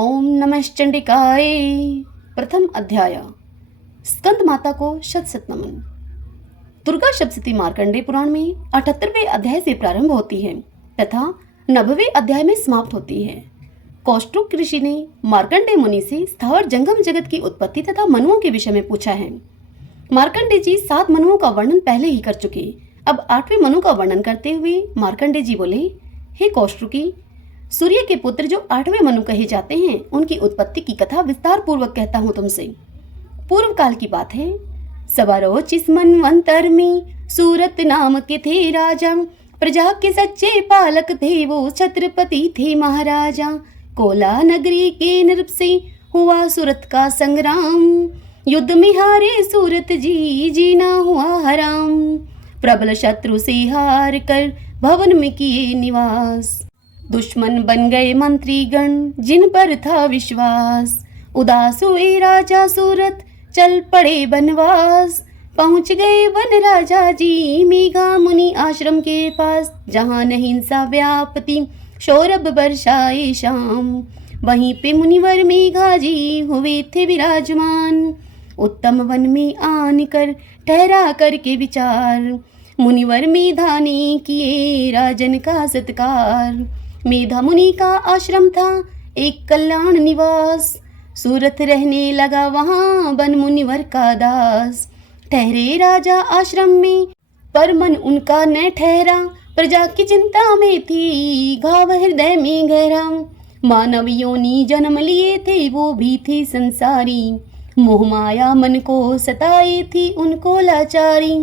ओम नमः चंडिकाय। प्रथम अध्याय। स्कंद माता को शत शत नमन। दुर्गा सप्तशती मार्कंडेय पुराण में 78वें अध्याय से प्रारंभ होती है तथा 90वें अध्याय में समाप्त होती है। कौष्टुक ऋषि ने मार्कंडेय मुनि से स्थावर जंगम जगत की उत्पत्ति तथा मनुओं के विषय में पूछा है। मार्कंडेय जी 7 मनुओं का वर्णन पहले ही कर चुके। अब 8वें मनु का वर्णन करते हुए मार्कंडेय जी बोले, हे कौष्टुकी, सूर्य के पुत्र जो 8वें मनु कहे जाते हैं उनकी उत्पत्ति की कथा विस्तार पूर्वक कहता हूँ तुमसे। पूर्व काल की बात है। सवारो चिस मनवंतर में सूरत नाम के थे राजा, प्रजा के सच्चे पालक थे वो, छत्रपति थे महाराजा। कोला नगरी के नृप से हुआ सूरत का संग्राम, युद्ध में हारे सूरत जी, जीना हुआ हराम। प्रबल शत्रु से हार कर भवन में किए निवास, दुश्मन बन गए मंत्रीगण जिन पर था विश्वास। उदास हुए राजा सूरत, चल पड़े बनवास। पहुंच गए वन राजा जी, मेघा मुनि आश्रम के पास। जहां न हिंसा व्यापती, शौरभ बरसाए शाम, वहीं पे मुनिवर मेघा जी हुए थे विराजमान। उत्तम वन में आन कर ठहरा करके विचार, मुनिवर मेधा ने किए राजन का सत्कार। मेधा मुनि का आश्रम था एक कल्याण निवास, सूरत रहने लगा वहाँ बन मुनिवर का दास। ठहरे राजा आश्रम में पर मन उनका न ठहरा, प्रजा की चिंता में थी घाव हृदय में गहरा। मानव योनि जन्म लिए थे वो भी थे संसारी, मोह माया मन को सताए थी उनको लाचारी।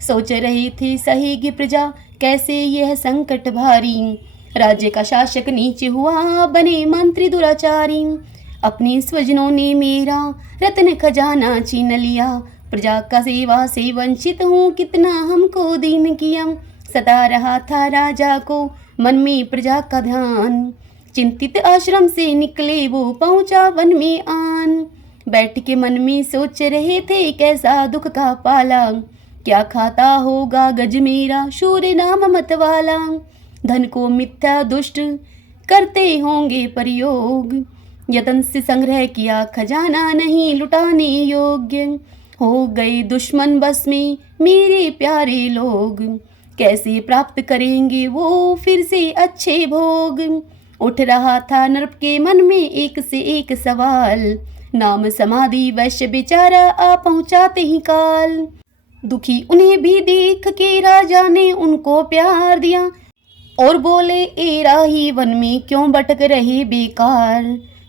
सोच रहे थे सहेगी प्रजा कैसे यह संकट भारी, राज्य का शासक नीचे हुआ बने मंत्री दुराचारी। अपने स्वजनों ने मेरा रत्न खजाना छीन लिया, प्रजा का सेवा से वंचित हूँ कितना हमको दीन किया। सता रहा था राजा को मन में प्रजा का ध्यान, चिंतित आश्रम से निकले वो पहुँचा वन में आन। बैठ के मन में सोच रहे थे कैसा दुख का पाला, क्या खाता होगा गज मेरा शूर नाम मत वाला। धन को मिथ्या दुष्ट करते होंगे प्रयोग, यतन से संग्रह किया खजाना नहीं लुटाने योग्य। हो गए दुश्मन बस में मेरे प्यारे लोग, कैसे प्राप्त करेंगे वो फिर से अच्छे भोग। उठ रहा था नृप के मन में एक से एक सवाल, नाम समाधि वैश्य बेचारा आ पहुँचाते ही काल। दुखी उन्हें भी देख के राजा ने उनको प्यार दिया और बोले, ए राही वन में क्यों भटक रहे बेकार।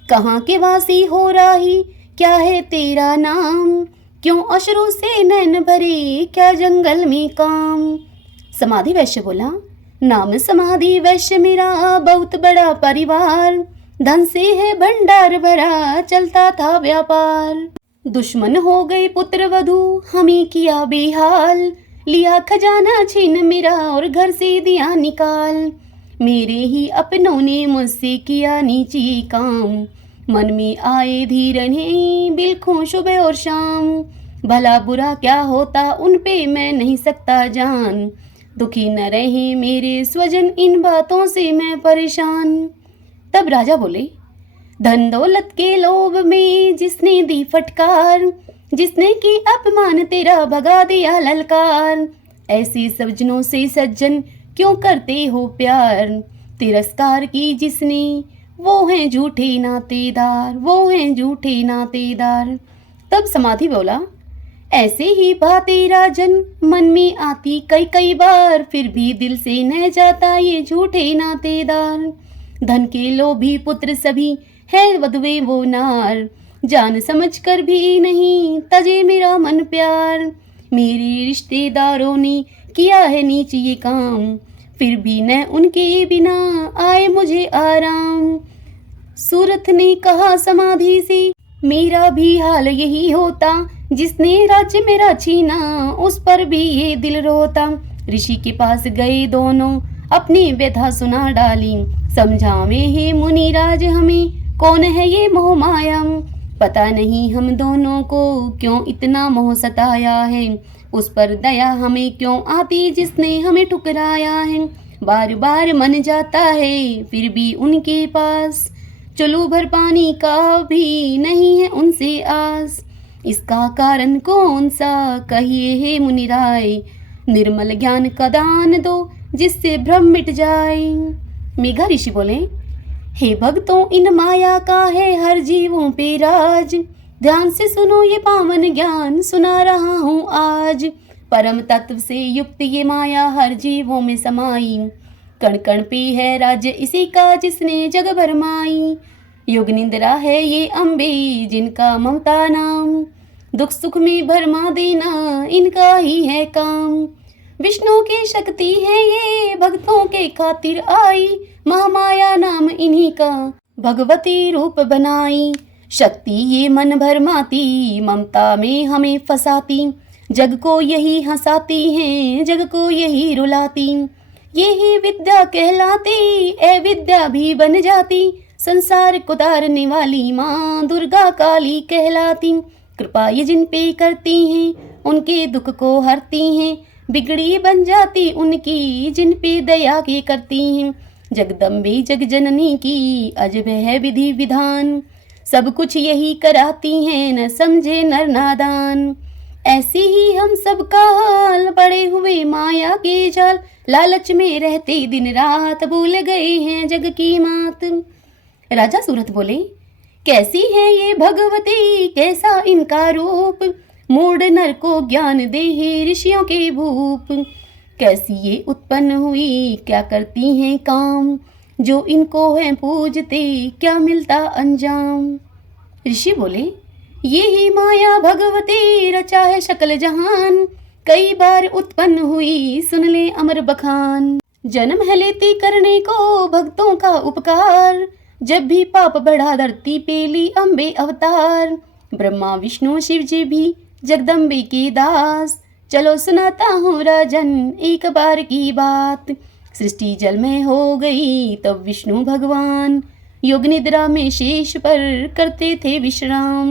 कहाँ के वासी हो राही, क्या है तेरा नाम। क्यों अश्रु से नैन भरे, क्या जंगल में काम। समाधि वैश्य बोला, नाम समाधि वैश्य मेरा बहुत बड़ा परिवार, धन से है भंडार भरा चलता था व्यापार। दुश्मन हो गए पुत्र वधू हमें किया बेहाल, लिया खजाना छीन मेरा और घर से दिया निकाल। मेरे ही अपनों ने मुझसे किया नीची काम, मन में आए धीर नहीं बिल्खों सुबह और शाम। भला बुरा क्या होता उन पे मैं नहीं सकता जान, दुखी न रहे मेरे स्वजन इन बातों से मैं परेशान। तब राजा बोले, धन दौलत के लोभ में जिसने दी फटकार, जिसने की अपमान तेरा भगा दिया ललकार। ऐसे सज्जनों से सज्जन क्यों करते हो प्यार, तिरस्कार की जिसने वो हैं झूठे नातेदार, वो हैं झूठे नातेदार। तब समाधि बोला, ऐसे ही बातें राजन मन में आती कई कई बार, फिर भी दिल से न जाता ये झूठे नातेदार। धन के लोभी पुत्र सभी है वधुए वो नार, जान समझ कर भी नहीं तजे मेरा मन प्यार। मेरे रिश्तेदारों ने किया है नीच ये काम, फिर भी न उनके बिना आए मुझे आराम। सूरत ने कहा समाधि से, मेरा भी हाल यही होता, जिसने राज्य मेरा छीना उस पर भी ये दिल रोता। ऋषि के पास गए दोनों अपनी व्यथा सुना डाली, समझावे हे मुनिराज हमें कौन है ये मोह माया। पता नहीं हम दोनों को क्यों इतना मोह सताया है, उस पर दया हमें क्यों आती जिसने हमें ठुकराया है। बार बार मन जाता है फिर भी उनके पास, चलो भर पानी का भी नहीं है उनसे आस। इसका कारण कौन सा कहिए हे मुनिराय, निर्मल ज्ञान का दान दो जिससे भ्रम मिट जाए। मेघा ऋषि बोले, हे भक्तों, इन माया का है हर जीवों पे राज। ध्यान से सुनो ये पावन ज्ञान सुना रहा हूँ आज। परम तत्व से युक्त ये माया हर जीवों में समाई, कण कण पे है राज्य इसी का जिसने जग भरमाई। युग निंद्रा है ये अम्बे जिनका ममता नाम, दुख सुख में भरमा देना इनका ही है काम। विष्णु की शक्ति है ये भक्तों के खातिर आई, महामाया नाम इन्हीं का भगवती रूप बनाई। शक्ति ये मन भरमाती, ममता में हमें फंसाती, जग को यही हंसाती हैं, जग को यही रुलाती। यही विद्या कहलाती, ए विद्या भी बन जाती, संसार को तारने वाली माँ दुर्गा काली कहलाती। कृपा ये जिन पे करती हैं उनके दुख को हरती हैं, बिगड़ी बन जाती उनकी जिन पे दया की करती हैं। जगदम्बे जग जननी की अजब है विधि विधान, सब कुछ यही कराती हैं न समझे नर नादान। ऐसी ही हम सब का हाल, पड़े हुए माया के जाल, लालच में रहते दिन रात, भूल गए हैं जग की मात। राजा सूरत बोले, कैसी है ये भगवती, कैसा इनका रूप, मूढ़ नर को ज्ञान दे है ऋषियों के भूप। कैसी ये उत्पन्न हुई, क्या करती हैं काम, जो इनको है पूजते क्या मिलता अंजाम। ऋषि बोले, ये ही माया भगवती रचा है शकल जहान, कई बार उत्पन्न हुई सुन ले अमर बखान। जन्म है लेती करने को भक्तों का उपकार, जब भी पाप बढ़ा धरती पे ली अम्बे अवतार। ब्रह्मा विष्णु शिव जी भी जगदम्बे के दास, चलो सुनाता हूँ राजन एक बार की बात। सृष्टि जल में हो गई तब विष्णु भगवान, योग निद्रा में शेष पर करते थे विश्राम।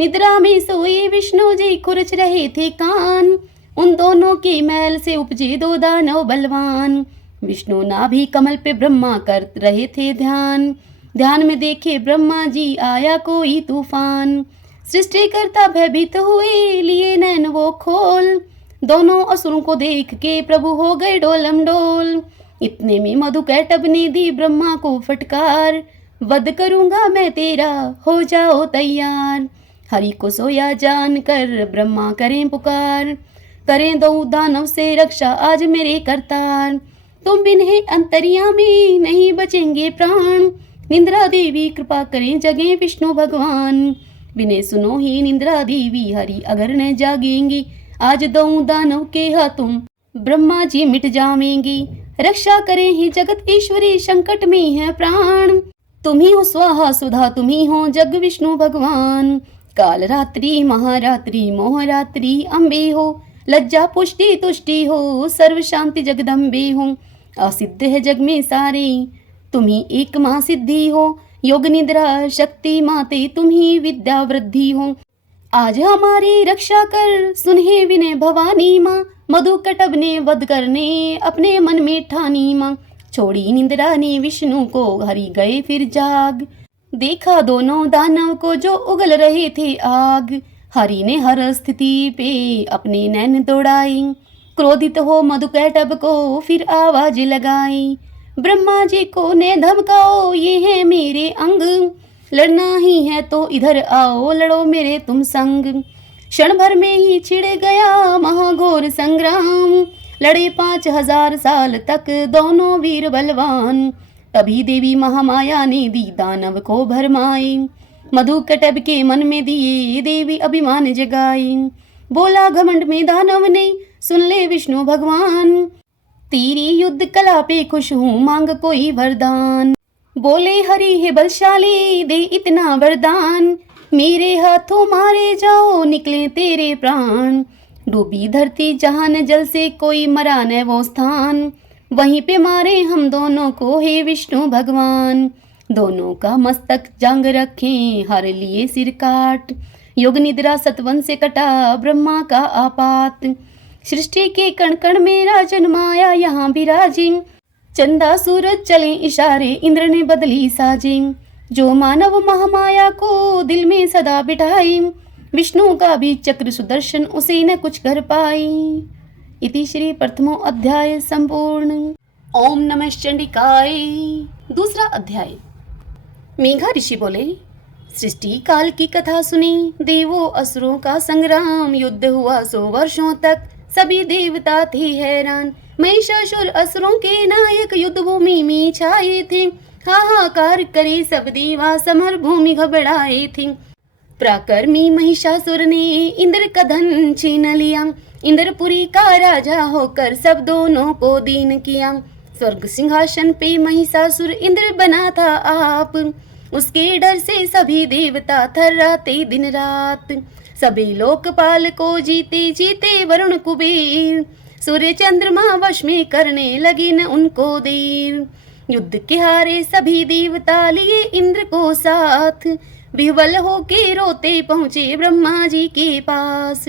निद्रा में सोए विष्णु जी खुरच रहे थे कान, उन दोनों के मैल से उपजे दो दानव बलवान। विष्णु नाभि कमल पे ब्रह्मा कर रहे थे ध्यान, ध्यान में देखे ब्रह्मा जी आया कोई तूफान। सृष्टि करता भयभीत हुए लिए नैन वो खोल, दोनों असुरों को देख के प्रभु हो गए डोलम डोल। इतने में मधुकैटभ ने दी ब्रह्मा को फटकार, वध करूंगा मैं तेरा हो जाओ तैयार। हरि को सोया जान कर ब्रह्मा करें पुकार, करें दो दानव से रक्षा आज मेरे करतार। तुम बिन्हे अंतर्यामी नहीं बचेंगे प्राण, निंद्रा देवी कृपा करें जगें विष्णु भगवान। बिने सुनो ही निंद्रा देवी हरि अगर न जागेंगी, आज दो दानव के हाथों ब्रह्मा जी मिट जावेंगे। रक्षा करें ही जगत ईश्वरी संकट में है प्राण, तुम्ही हो स्वाहा सुधा तुम्ही हो जग विष्णु भगवान। काल रात्रि महारात्रि मोहरात्रि अम्बे हो, लज्जा पुष्टि तुष्टि हो सर्व शांति जगदम्बे हो। असिद्ध है जग में सारे तुम्ही एक माँ सिद्धि हो, योग निद्रा शक्ति माते तुम्ही विद्या वृद्धि हो। आज हमारी रक्षा कर सुनहे विनय भवानी माँ, मधुकैटभ ने वध करने अपने मन में ठानी माँ। छोड़ी निंद्रा ने विष्णु को हरि गए फिर जाग, देखा दोनों दानव को जो उगल रहे थे आग। हरि ने हर स्थिति पे अपने नैन दौड़ाई, क्रोधित हो मधुकैटभ को फिर आवाज लगाई। ब्रह्मा जी को ने धमकाओ ये है मेरे अंग, लड़ना ही है तो इधर आओ लड़ो मेरे तुम संग। क्षण भर में ही छिड़ गया महाघोर संग्राम, लड़े 5000 साल तक दोनों वीर बलवान। तभी देवी महामाया ने दी दानव को भरमाई, मधुकैटभ के मन में दिए देवी अभिमान जगाई। बोला घमंड में दानव ने सुन ले विष्णु भगवान, तेरी युद्ध कला पे खुश हूँ मांग कोई वरदान। बोले हरि है बलशाली दे इतना वरदान, मेरे हाथों मारे जाओ निकले तेरे प्राण। डूबी धरती जहान जल से कोई मरा न वो स्थान, वहीं पे मारे हम दोनों को हे विष्णु भगवान। दोनों का मस्तक जंग रखें हर लिए सिर काट, योग निद्रा सतवन से कटा ब्रह्मा का आपात। सृष्टि के कण कण में राजन माया यहाँ विराजी, चंदा सूरज चले इशारे इंद्र ने बदली साजे। जो मानव महामाया को दिल में सदा बिठाई, विष्णु का भी चक्र सुदर्शन उसे न कुछ कर पाई। इति श्री प्रथमो अध्याय संपूर्ण। ओम नमः चंडिकाय। दूसरा अध्याय। मेघा ऋषि बोले, सृष्टि काल की कथा सुनी, देवों असुरों का संग्राम, युद्ध हुआ 100 वर्षों तक, सभी देवता थे हैरान। महिषासुर असुरों के नायक युद्ध भूमि में छाए थे, हाहाकार करे सब देवा, समर भूमि घबराए थे। पराक्रमी महिषासुर ने इंद्र का धन छीन लिया, इंद्रपुरी का राजा होकर सब दोनों को दीन किया। स्वर्ग सिंहासन पे महिषासुर इंद्र बना था आप, उसके डर से सभी देवता थर्राते दिन रात। सभी लोकपाल को जीते जीते वरुण कुबेर, सूर्य चंद्रमा वश में करने लगे न उनको देर। युद्ध के हारे सभी देवता लिए इंद्र को साथ, विह्वल होके रोते पहुँचे ब्रह्मा जी के पास।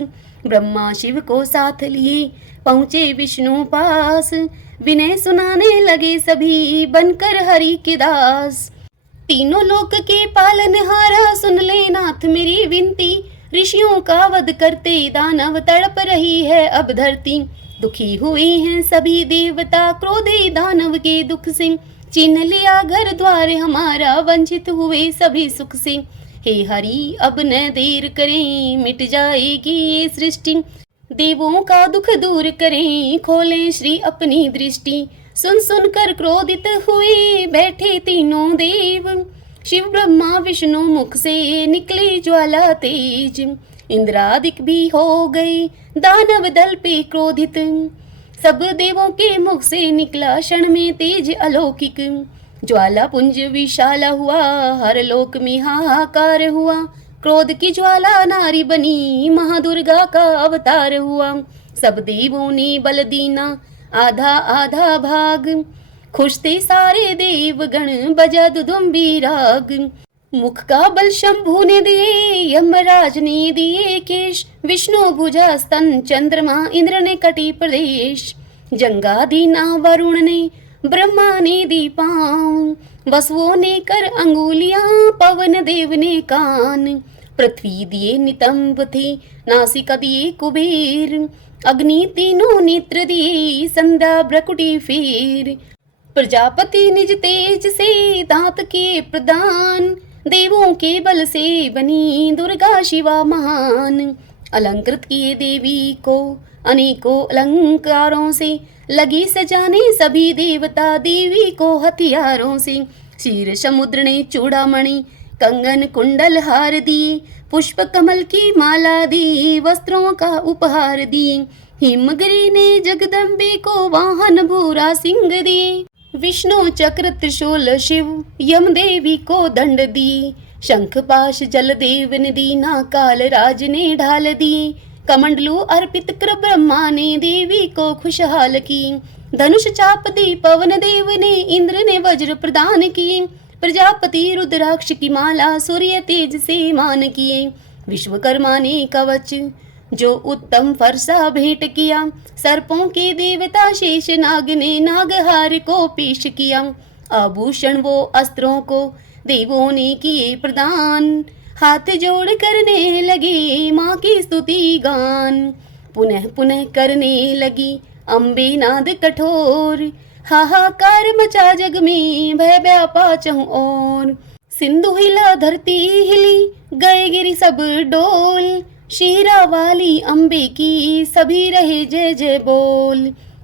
ब्रह्मा शिव को साथ लिए पहुँचे विष्णु पास, विनय सुनाने लगे सभी बनकर हरि के दास। तीनों लोक के पालनहारा सुन ले नाथ मेरी विनती, ऋषियों का वध करते दानव तड़प रही है अब धरती। दुखी हुए हैं सभी देवता क्रोधे दानव के दुख से, छीन लिया घर द्वार हमारा, वंचित हुए सभी सुख से। हे हरि अब न देर करें, मिट जाएगी ये सृष्टि, देवों का दुख दूर करें, खोलें श्री अपनी दृष्टि। सुन सुन कर क्रोधित हुए बैठे तीनों देव, शिव ब्रह्मा विष्णु मुख से निकले ज्वाला तेज। इंद्रादिक भी हो गए दानव दल पे क्रोधित, सब देवों के मुख से निकला क्षण में तेज अलौकिक। ज्वाला पुंज विशाला हुआ, हर लोक में हाहाकार हुआ, क्रोध की ज्वाला नारी बनी, महादुर्गा का अवतार हुआ। सब देवों ने बल दीना आधा आधा भाग, खुश थे सारे देवगण बजा दुदुम्बी राग। मुख का बल शंभु ने दिए, यमराज ने दिए केश, विष्णु भुजा स्तन चंद्रमा, इंद्र ने कटी प्रदेश। जंगा दीना वरुण ने, ब्रह्मा ने दी पाँव, वसुओं ने कर अंगुलियां, पवन देव ने कान। पृथ्वी दिए नितंब थे, नासिका दिए कुबेर, अग्नि तीनों नेत्र दिए, संध्या भ्रकुटी फेर। प्रजापति निज तेज से दांत के प्रदान, देवों के बल से बनी दुर्गा शिवा महान। अलंकृत किए देवी को अनेकों अलंकारों से, लगी सजाने सभी देवता देवी को हथियारों से। क्षीर समुद्र ने चूड़ामणि कंगन कुंडल हार दिए, पुष्प कमल की माला दी, वस्त्रों का उपहार दिए। हिमगिरी ने जगदम्बे को वाहन भूरा सिंह दिए, विष्णु चक्र त्रिशूल शिव यम देवी को दंड दिए। शंख पाश जल देव ने दीना, काल राज ने ढाल दिए, कमंडलू अर्पित कर ब्रह्मा ने देवी को खुशहाल की। धनुष चाप दी पवन देव ने, इंद्र ने वज्र प्रदान किए, प्रजापति रुद्राक्ष की माला सूर्य तेज से मान किए। विश्वकर्मा ने कवच जो उत्तम फरसा भेंट किया, सर्पों के देवता शेष नाग ने नागहार को पेश किया। आभूषण वो अस्त्रों को देवों ने किए प्रदान, हाथ जोड़ करने लगे माँ की स्तुति गान। पुनः पुनः करने लगी अम्बे नाद कठोर, हाहाकार मचा जग में भय व्यापा चहुं ओर। सिंधु हिला धरती हिली, गए गिरी सब डोल, शीरा वाली अम्बे की सभी रहे जय जय बोल।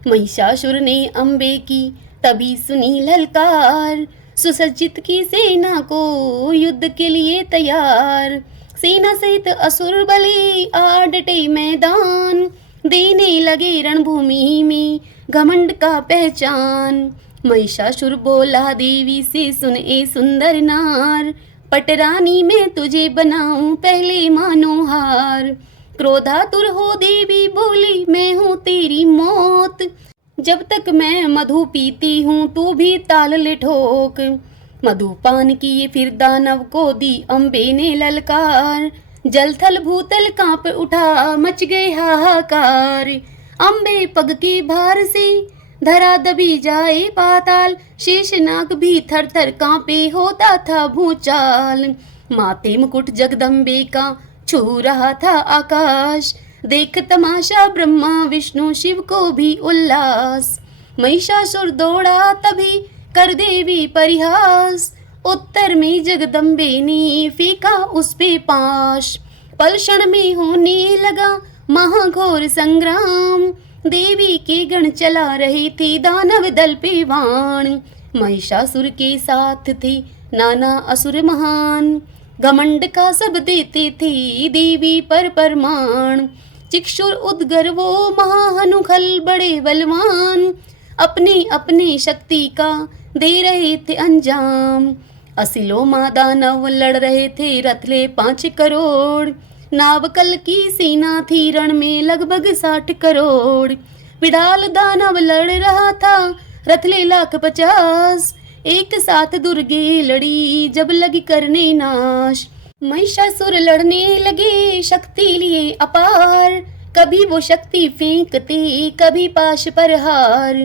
महिषासुर ने अम्बे की तभी सुनी ललकार, सुसज्जित की सेना को युद्ध के लिए तैयार। सेना सहित असुर बलि आ डटे मैदान, देने लगे रणभूमि में घमंड का पहचान। महिषासुर बोला देवी से, सुन ए सुंदर नार, पटरानी मैं तुझे बनाऊं पहले मानो हार। क्रोधातुर हो देवी बोली, मैं हूँ तेरी मौत, जब तक मैं मधु पीती हूँ तू भी ताल ले ठोक। मधुपान किए फिर दानव को दी अम्बे ने ललकार, जल थल भूतल कांप उठा मच गए हाहाकार। अम्बे पग के भार से धरा दबी जाए पाताल, शेषनाग भी थर थर कांपे, होता था भूचाल। माथे मुकुट जगदम्बे का छू रहा था आकाश, देख तमाशा ब्रह्मा विष्णु शिव को भी उल्लास। महिषासुर दौड़ा तभी कर देवी परिहास, उत्तर में जगदम्बे ने फेंका उस पे पाश। पल क्षण में होने लगा महाघोर संग्राम, देवी के गण चला रहे थे दानव दल पे वाण। महिषासुर के साथ थे नाना असुर महान, घमंड का सब देते थे देवी पर परमान। चिक्षुर उदगर वो महाहनुखल बड़े बलवान, अपने अपने शक्ति का दे रहे थे अंजाम। असिलो दानव लड़ रहे थे रथले 5 करोड़, नावकल की सेना थी रण में लगभग 60 करोड़। विडाल दानव लड़ रहा था रथले 1,50,000, एक साथ दुर्गे लड़ी जब लगी करने नाश। महिषासुर लड़ने लगे शक्ति लिए अपार, कभी वो शक्ति फेंकते कभी पाश पर हार।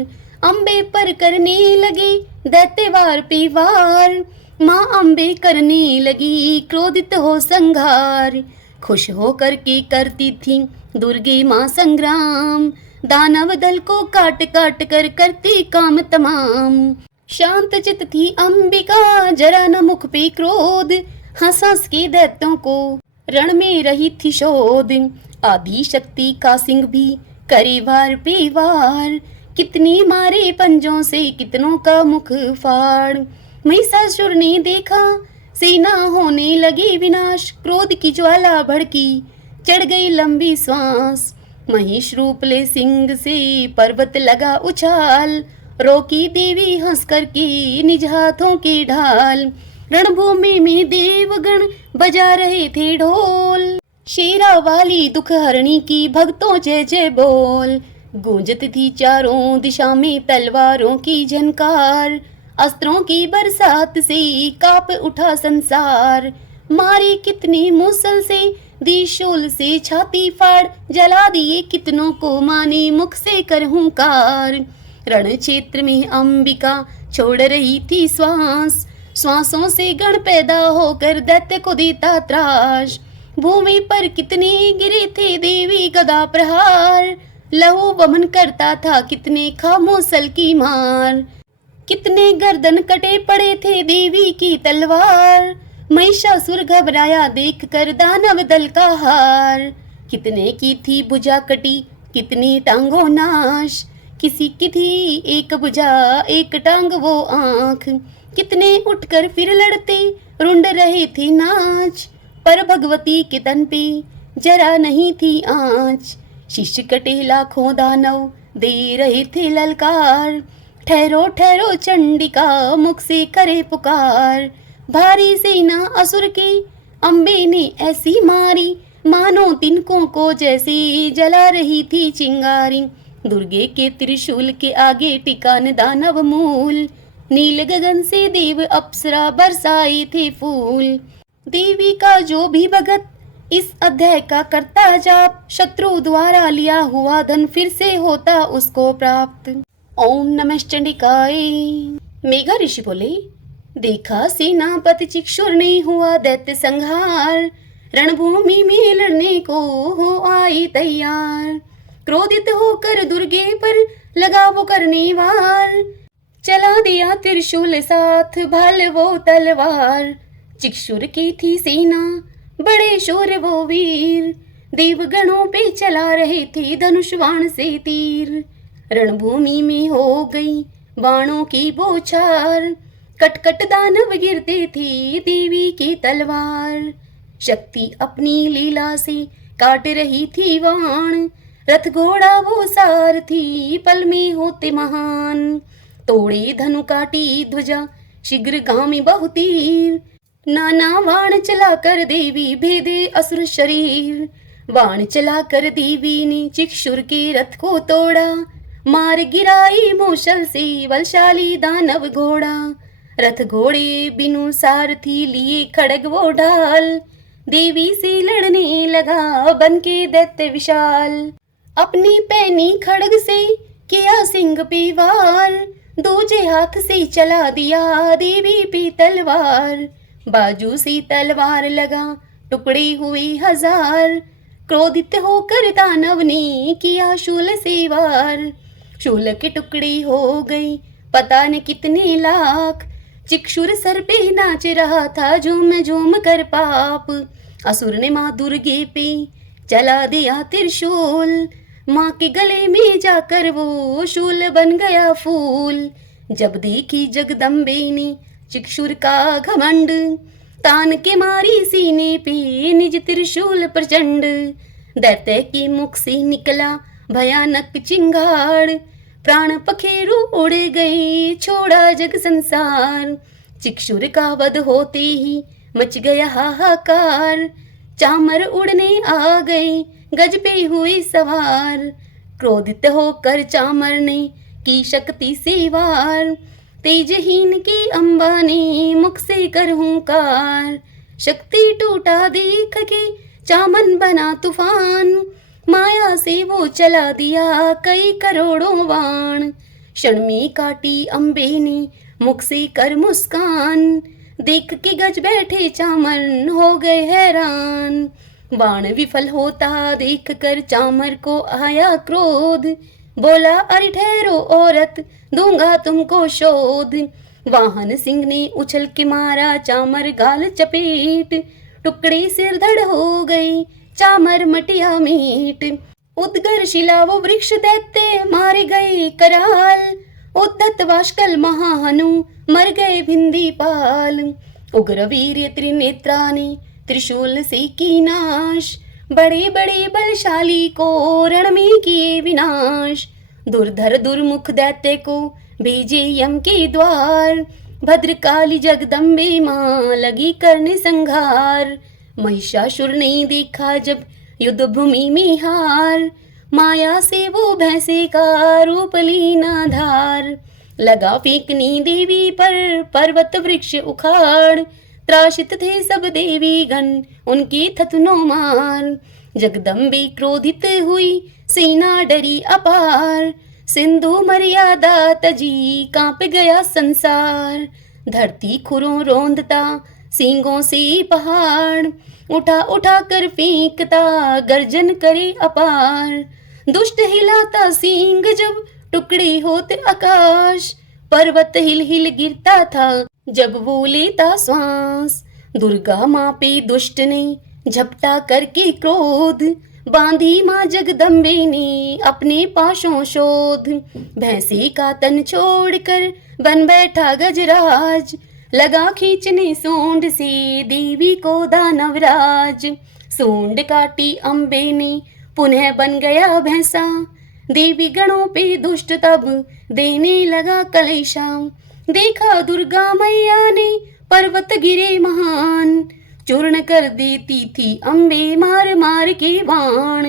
अम्बे पर करने लगे दैत्यवार पे वार, माँ अम्बे करने लगी क्रोधित हो संघार। खुश होकर के करती थी दुर्गे माँ संग्राम, दानव दल को काट काट कर करती काम तमाम। शांत चित थी अंबिका जरा न मुख पे क्रोध, हंस हंस के दैत्यों को रण में रही थी शोध। आदि शक्ति का सिंह भी करे वार पे वार, कितने मारे पंजों से कितनों का मुख फाड़। महिषासुर ने देखा सेना होने लगी विनाश, क्रोध की ज्वाला भड़की चढ़ गई लंबी श्वास। महिष रूप ले सिंह से पर्वत लगा उछाल, रोकी देवी हंस कर के निज हाथों की ढाल। रणभूमि में देवगण बजा रहे थे ढोल, शेरा वाली दुख हरणी की भक्तों जय जय बोल। गूंजत थी चारों दिशा में तलवारों की झनकार, अस्त्रों की बरसात से कांप उठा संसार। मारे कितने मूसल से दी शूल से छाती फाड़, जला दिए कितनों को माने मुख से कर हुंकार। रण क्षेत्र में अंबिका छोड़ रही थी श्वास, श्वासों से गण पैदा होकर दैत्य को देता त्रास। भूमि पर कितने गिरे थे देवी गदा प्रहार, लहू वमन करता था कितने खामोसल की मार। कितने गर्दन कटे पड़े थे देवी की तलवार, महिषासुर घबराया देख कर दानव दल का हार। कितने की थी भुजा कटी कितनी टांगों नाश, किसी की थी एक भुजा एक टांग वो आंख। कितने उठकर फिर लड़ते रुंड रहे थे नाच, पर भगवती के तन पे जरा नहीं थी आँच। शिष्य कटे लाखों दानव दे रहे थे ललकार, ठहरो ठहरो चंडिका मुख से करे पुकार। भारी सेना असुर के अम्बे ने ऐसी मारी, मानो तिनकों को जैसे जला रही थी चिंगारी। दुर्गे के त्रिशूल के आगे टिका न दानव मूल, नील गगन से देव अप्सरा बरसाए थे फूल। देवी का जो भी भगत इस अध्याय का करता जाप, शत्रु द्वारा लिया हुआ धन फिर से होता उसको प्राप्त। ओम नमः चंडिकाय। मेघा ऋषि बोले, देखा सेनापति चिक्षुर ने हुआ दैत्य संहार, रणभूमि में लड़ने को हो आई तैयार। क्रोधित होकर दुर्गे पर लगा वो करने वार, चला दिया त्रिशूल साथ भाल वो तलवार। चिक्षुर की थी सेना बड़े शूर वो वीर, देवगणों पे चला रहे थे धनुष बाण से तीर। रणभूमि में हो गई बाणों की बौछार, कटकट दानव गिरते थे देवी की तलवार। शक्ति अपनी लीला से काट रही थी वाण, रथ घोड़ा वो सारथी पल में होते महान। तोड़े धनु काटी ध्वजा शीघ्र गामी बहुतीर, नाना बाण चला कर देवी भेदे असुर शरीर। बाण चला कर देवी ने चिक्षुर के रथ को तोड़ा, मार गिराई मूषल से बलशाली दानव घोड़ा। रथ घोड़े बिनु सारथी लिए खड़ग वो ढाल, देवी से लड़ने लगा बन के दैत्य विशाल। अपनी पैनी खड़ग से किया सिंह पे वार, दूजे हाथ से चला दिया देवी पे तलवार। बाजू से तलवार लगा, टुकड़े हुए हजार। क्रोधित होकर दानव ने किया शूल से वार। शूल के टुकड़े हो गई पता न कितने लाख। चिक्षुर सर पे नाच रहा था झूम झूम कर पाप। असुर ने माँ दुर्गे पे चला दिया त्रिशूल। माँ के गले में जाकर वो शूल बन गया फूल। जब देखी जगदम्बे ने चिक्षुर का घमंड, तान के मारी सीने पे निज त्रिशूल प्रचंड। दैत्य के मुख से निकला भयानक चिंगाड़। प्राण पखेरु उड़ गए छोड़ा जग संसार। चिक्षुर का वध होते ही मच गया हाहाकार। चामर उड़ने आ गए गज पे हुए सवार। क्रोधित होकर चामर ने की शक्ति से वार। तेजहीन की अम्बा ने मुख से कर हुंकार। शक्ति टूटा देख के चामन बना तूफान। माया से वो चला दिया कई करोड़ों बाण। क्षण में काटी अम्बे ने मुख से कर मुस्कान। देख के गज बैठे चामर हो गए हैरान। बाण विफल होता देख कर चामर को आया क्रोध। बोला अरे ठहरो औरत, दूंगा तुमको शोध। वाहन सिंह ने उछल के मारा चामर गाल चपेट। टुकड़े सिर धड़ हो गई चामर मटिया मीट। उद्गर शिला वो वृक्ष दैत्य मारे गए कराल। उद्धत वाष्कल महाहनु मर गए भिंदी पाल। उग्र वीर त्रिनेत्रा ने त्रिशूल से की नाश। बड़े बड़े बलशाली को रण में किए विनाश। दुर्धर दुर्मुख दैत्य को भेजे यम के द्वार। भद्रकाली जगदम्बे माँ लगी करने संघार। महिषासुर ने देखा जब युद्ध भूमि में हार। माया से वो भैंसे का रूप लीना धार। लगा फेंकनी देवी पर पर्वत वृक्ष उखाड़। त्रासित थे सब देवी गण उनके थतनो मार। जगदम्बे क्रोधित हुई सेना डरी अपार। सिंधु मर्यादा तजी कांप गया संसार। धरती खुरों रोंदता सींगों से पहाड़। उठा उठा कर फेंकता गर्जन करे अपार। दुष्ट हिलाता सींग जब टुकड़े होते आकाश। पर्वत हिल हिल गिरता था जब वो लेता श्वास। दुर्गा माँ पे दुष्ट ने झपटा करके क्रोध। बांधी माँ जगदम्बे ने अपने पाशों शोध। भैंसी का तन छोड़कर बन बैठा गजराज। लगा खींचने सूंड से देवी को दानवराज। सूंड काटी अम्बे ने पुनः बन गया भैंसा। देवी गणों पे दुष्ट तब देने लगा कलेशा। देखा दुर्गा मैया ने पर्वत गिरे महान। चूर्ण कर देती थी अम्बे मार मार के बाण।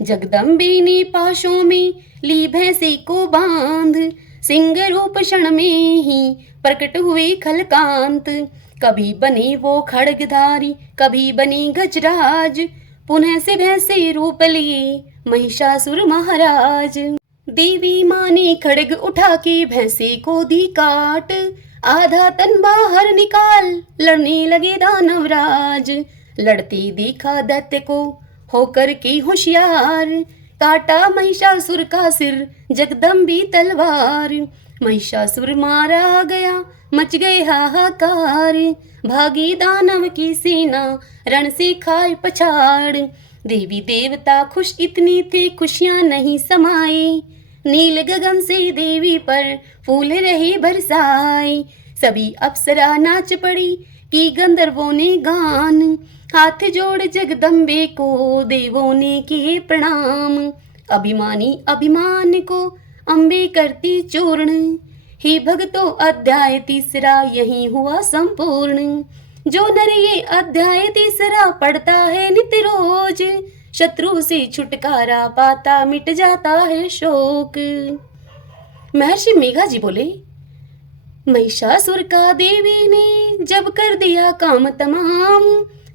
जगदम्बे ने पाशों में ली भैंसे को बांध। सिंह रूप क्षण में ही प्रकट हुए खलकांत। कभी बने वो खड़गधारी कभी बने गजराज। पुनः से भैंसे रूप लिए महिषासुर महाराज। देवी माँ ने खड़ग उठा के भैंसे को दी काट। आधा तन बाहर निकाल लड़ने लगे दानवराज। लड़ते देखा दैत्य को होकर के होशियार। काटा महिषासुर का सिर जगदम्बी तलवार। महिषासुर मारा गया मच गए हाहाकार। भागी दानव की सेना रण से खाए पछाड़। देवी देवता खुश इतनी थे खुशियां नहीं समाई। नील गगन से देवी पर फूल रहे बरसाए। सभी अप्सरा नाच पड़ी की गंधर्वों ने गान। हाथ जोड़ जगदम्बे को देवों ने किए प्रणाम। अभिमानी अभिमान को अम्बे करती चूर्ण। हे भक्तों अध्याय तीसरा यही हुआ संपूर्ण। जो नर ये अध्याय तीसरा पढ़ता है नित्य रोज। शत्रु से छुटकारा पाता मिट जाता है शोक। महर्षि मेघा जी बोले, महिषासुर का देवी ने जब कर दिया काम तमाम।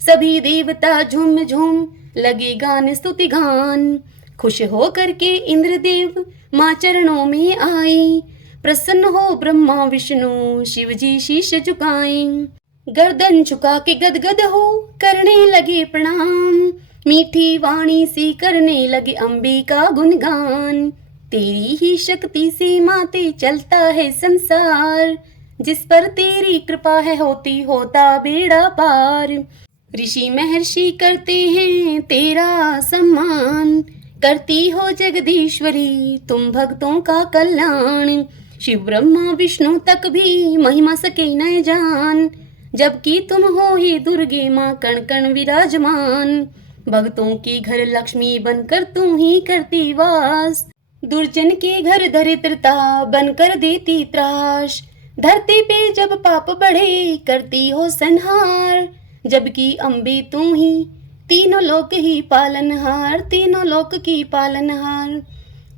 सभी देवता झूम झूम लगे गान स्तुति गान। खुश हो करके इंद्रदेव माँ चरणों में आई। प्रसन्न हो ब्रह्मा विष्णु शिव जी शीश झुकाएं। गर्दन झुका के गदगद हो करने लगे प्रणाम। मीठी वाणी से करने लगे अम्बे का गुणगान। तेरी ही शक्ति से माते चलता है संसार। जिस पर तेरी कृपा है होती होता बेड़ा पार। ऋषि महर्षि करते हैं तेरा सम्मान। करती हो जगदीश्वरी तुम भक्तों का कल्याण। शिव ब्रह्मा विष्णु तक भी महिमा सके न जान। जबकि तुम हो ही दुर्गे माँ कण कण विराजमान। भक्तों के घर लक्ष्मी बनकर तुम ही करती वास। दुर्जन के घर दरिद्रता बनकर देती त्रास। धरती पे जब पाप बढ़े करती हो संहार। जबकि अम्बे तू ही तीनों लोक ही पालनहार। तीनों लोक की पालनहार।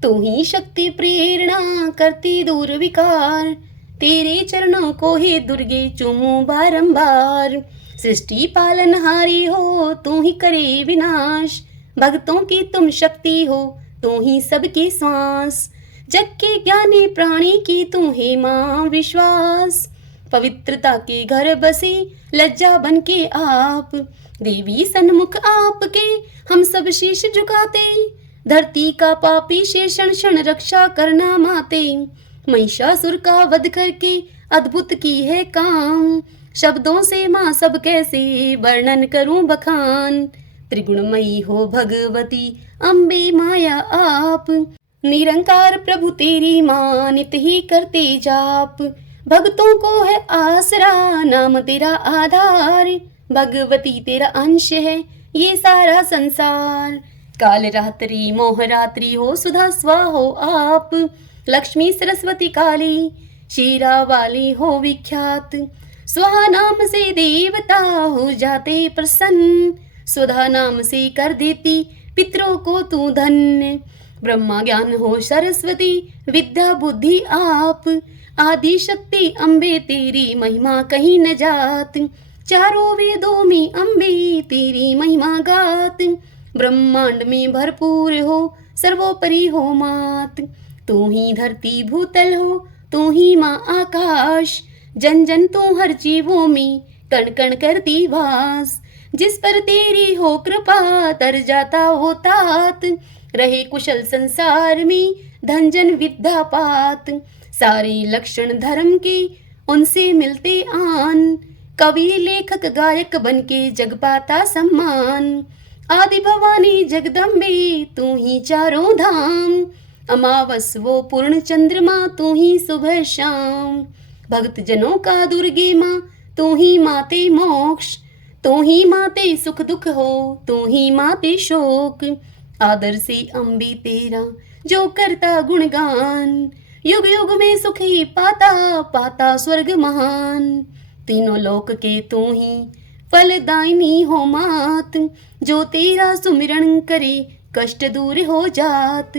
तू ही शक्ति प्रेरणा करती दूर विकार। तेरे चरणों को ही दुर्गे चूमू बारंबार। सृष्टि पालनहारी हो तू ही करे विनाश। भक्तों की तुम शक्ति हो तू ही सबकी सांस। जग के ज्ञानी प्राणी की तू हे माँ विश्वास। पवित्रता के घर बसी लज्जा बन के आप। देवी सन्मुख आपके हम सब शीश झुकाते। धरती का पापी शेषण क्षण रक्षा करना माते। महिषासुर का वध करके अद्भुत की है काम। शब्दों से माँ सब कैसे वर्णन करूं बखान। त्रिगुणमयी हो भगवती अम्बे माया आप। निरंकार प्रभु तेरी माँ नित ही करते जाप। भक्तों को है आसरा नाम तेरा आधार। भगवती तेरा अंश है ये सारा संसार। काल रात्रि मोह रात्रि हो सुधा स्वा हो आप। लक्ष्मी सरस्वती काली शीरा वाली हो विख्यात। स्वाहा नाम से देवता हो जाते प्रसन्न। सुधा नाम से कर देती पितरों को तू धन्य। ब्रह्मा ज्ञान हो सरस्वती विद्या बुद्धि आप। आदि शक्ति अम्बे तेरी महिमा कहीं न जात। चारों वेदों में अम्बे तेरी महिमा गात। ब्रह्मांड में भरपूर हो सर्वोपरि हो मात। तू ही धरती भूतल हो तू ही माँ आकाश। जन जन तू हर जीवों में कण कण करती वास। जिस पर तेरी हो कृपा तर जाता हो तात। रहे कुशल संसार में धन जन विद्या पात। सारे लक्षण धर्म के उनसे मिलते आन। कवि लेखक गायक बन के जग पाता सम्मान। आदि भवानी जगदम्बे तू ही चारों धाम। अमावस वो पूर्ण चंद्रमा तू ही सुबह शाम। भक्त जनों का दुर्गे माँ तू ही माते मोक्ष। तू ही माते सुख दुख हो तू ही माते शोक। आदर से अम्बे तेरा जो करता गुणगान। युग युग में सुख ही पाता पाता स्वर्ग महान। तीनों लोक के तू ही फलदायिनी हो मात। जो तेरा सुमिरन करे कष्ट दूर हो जात।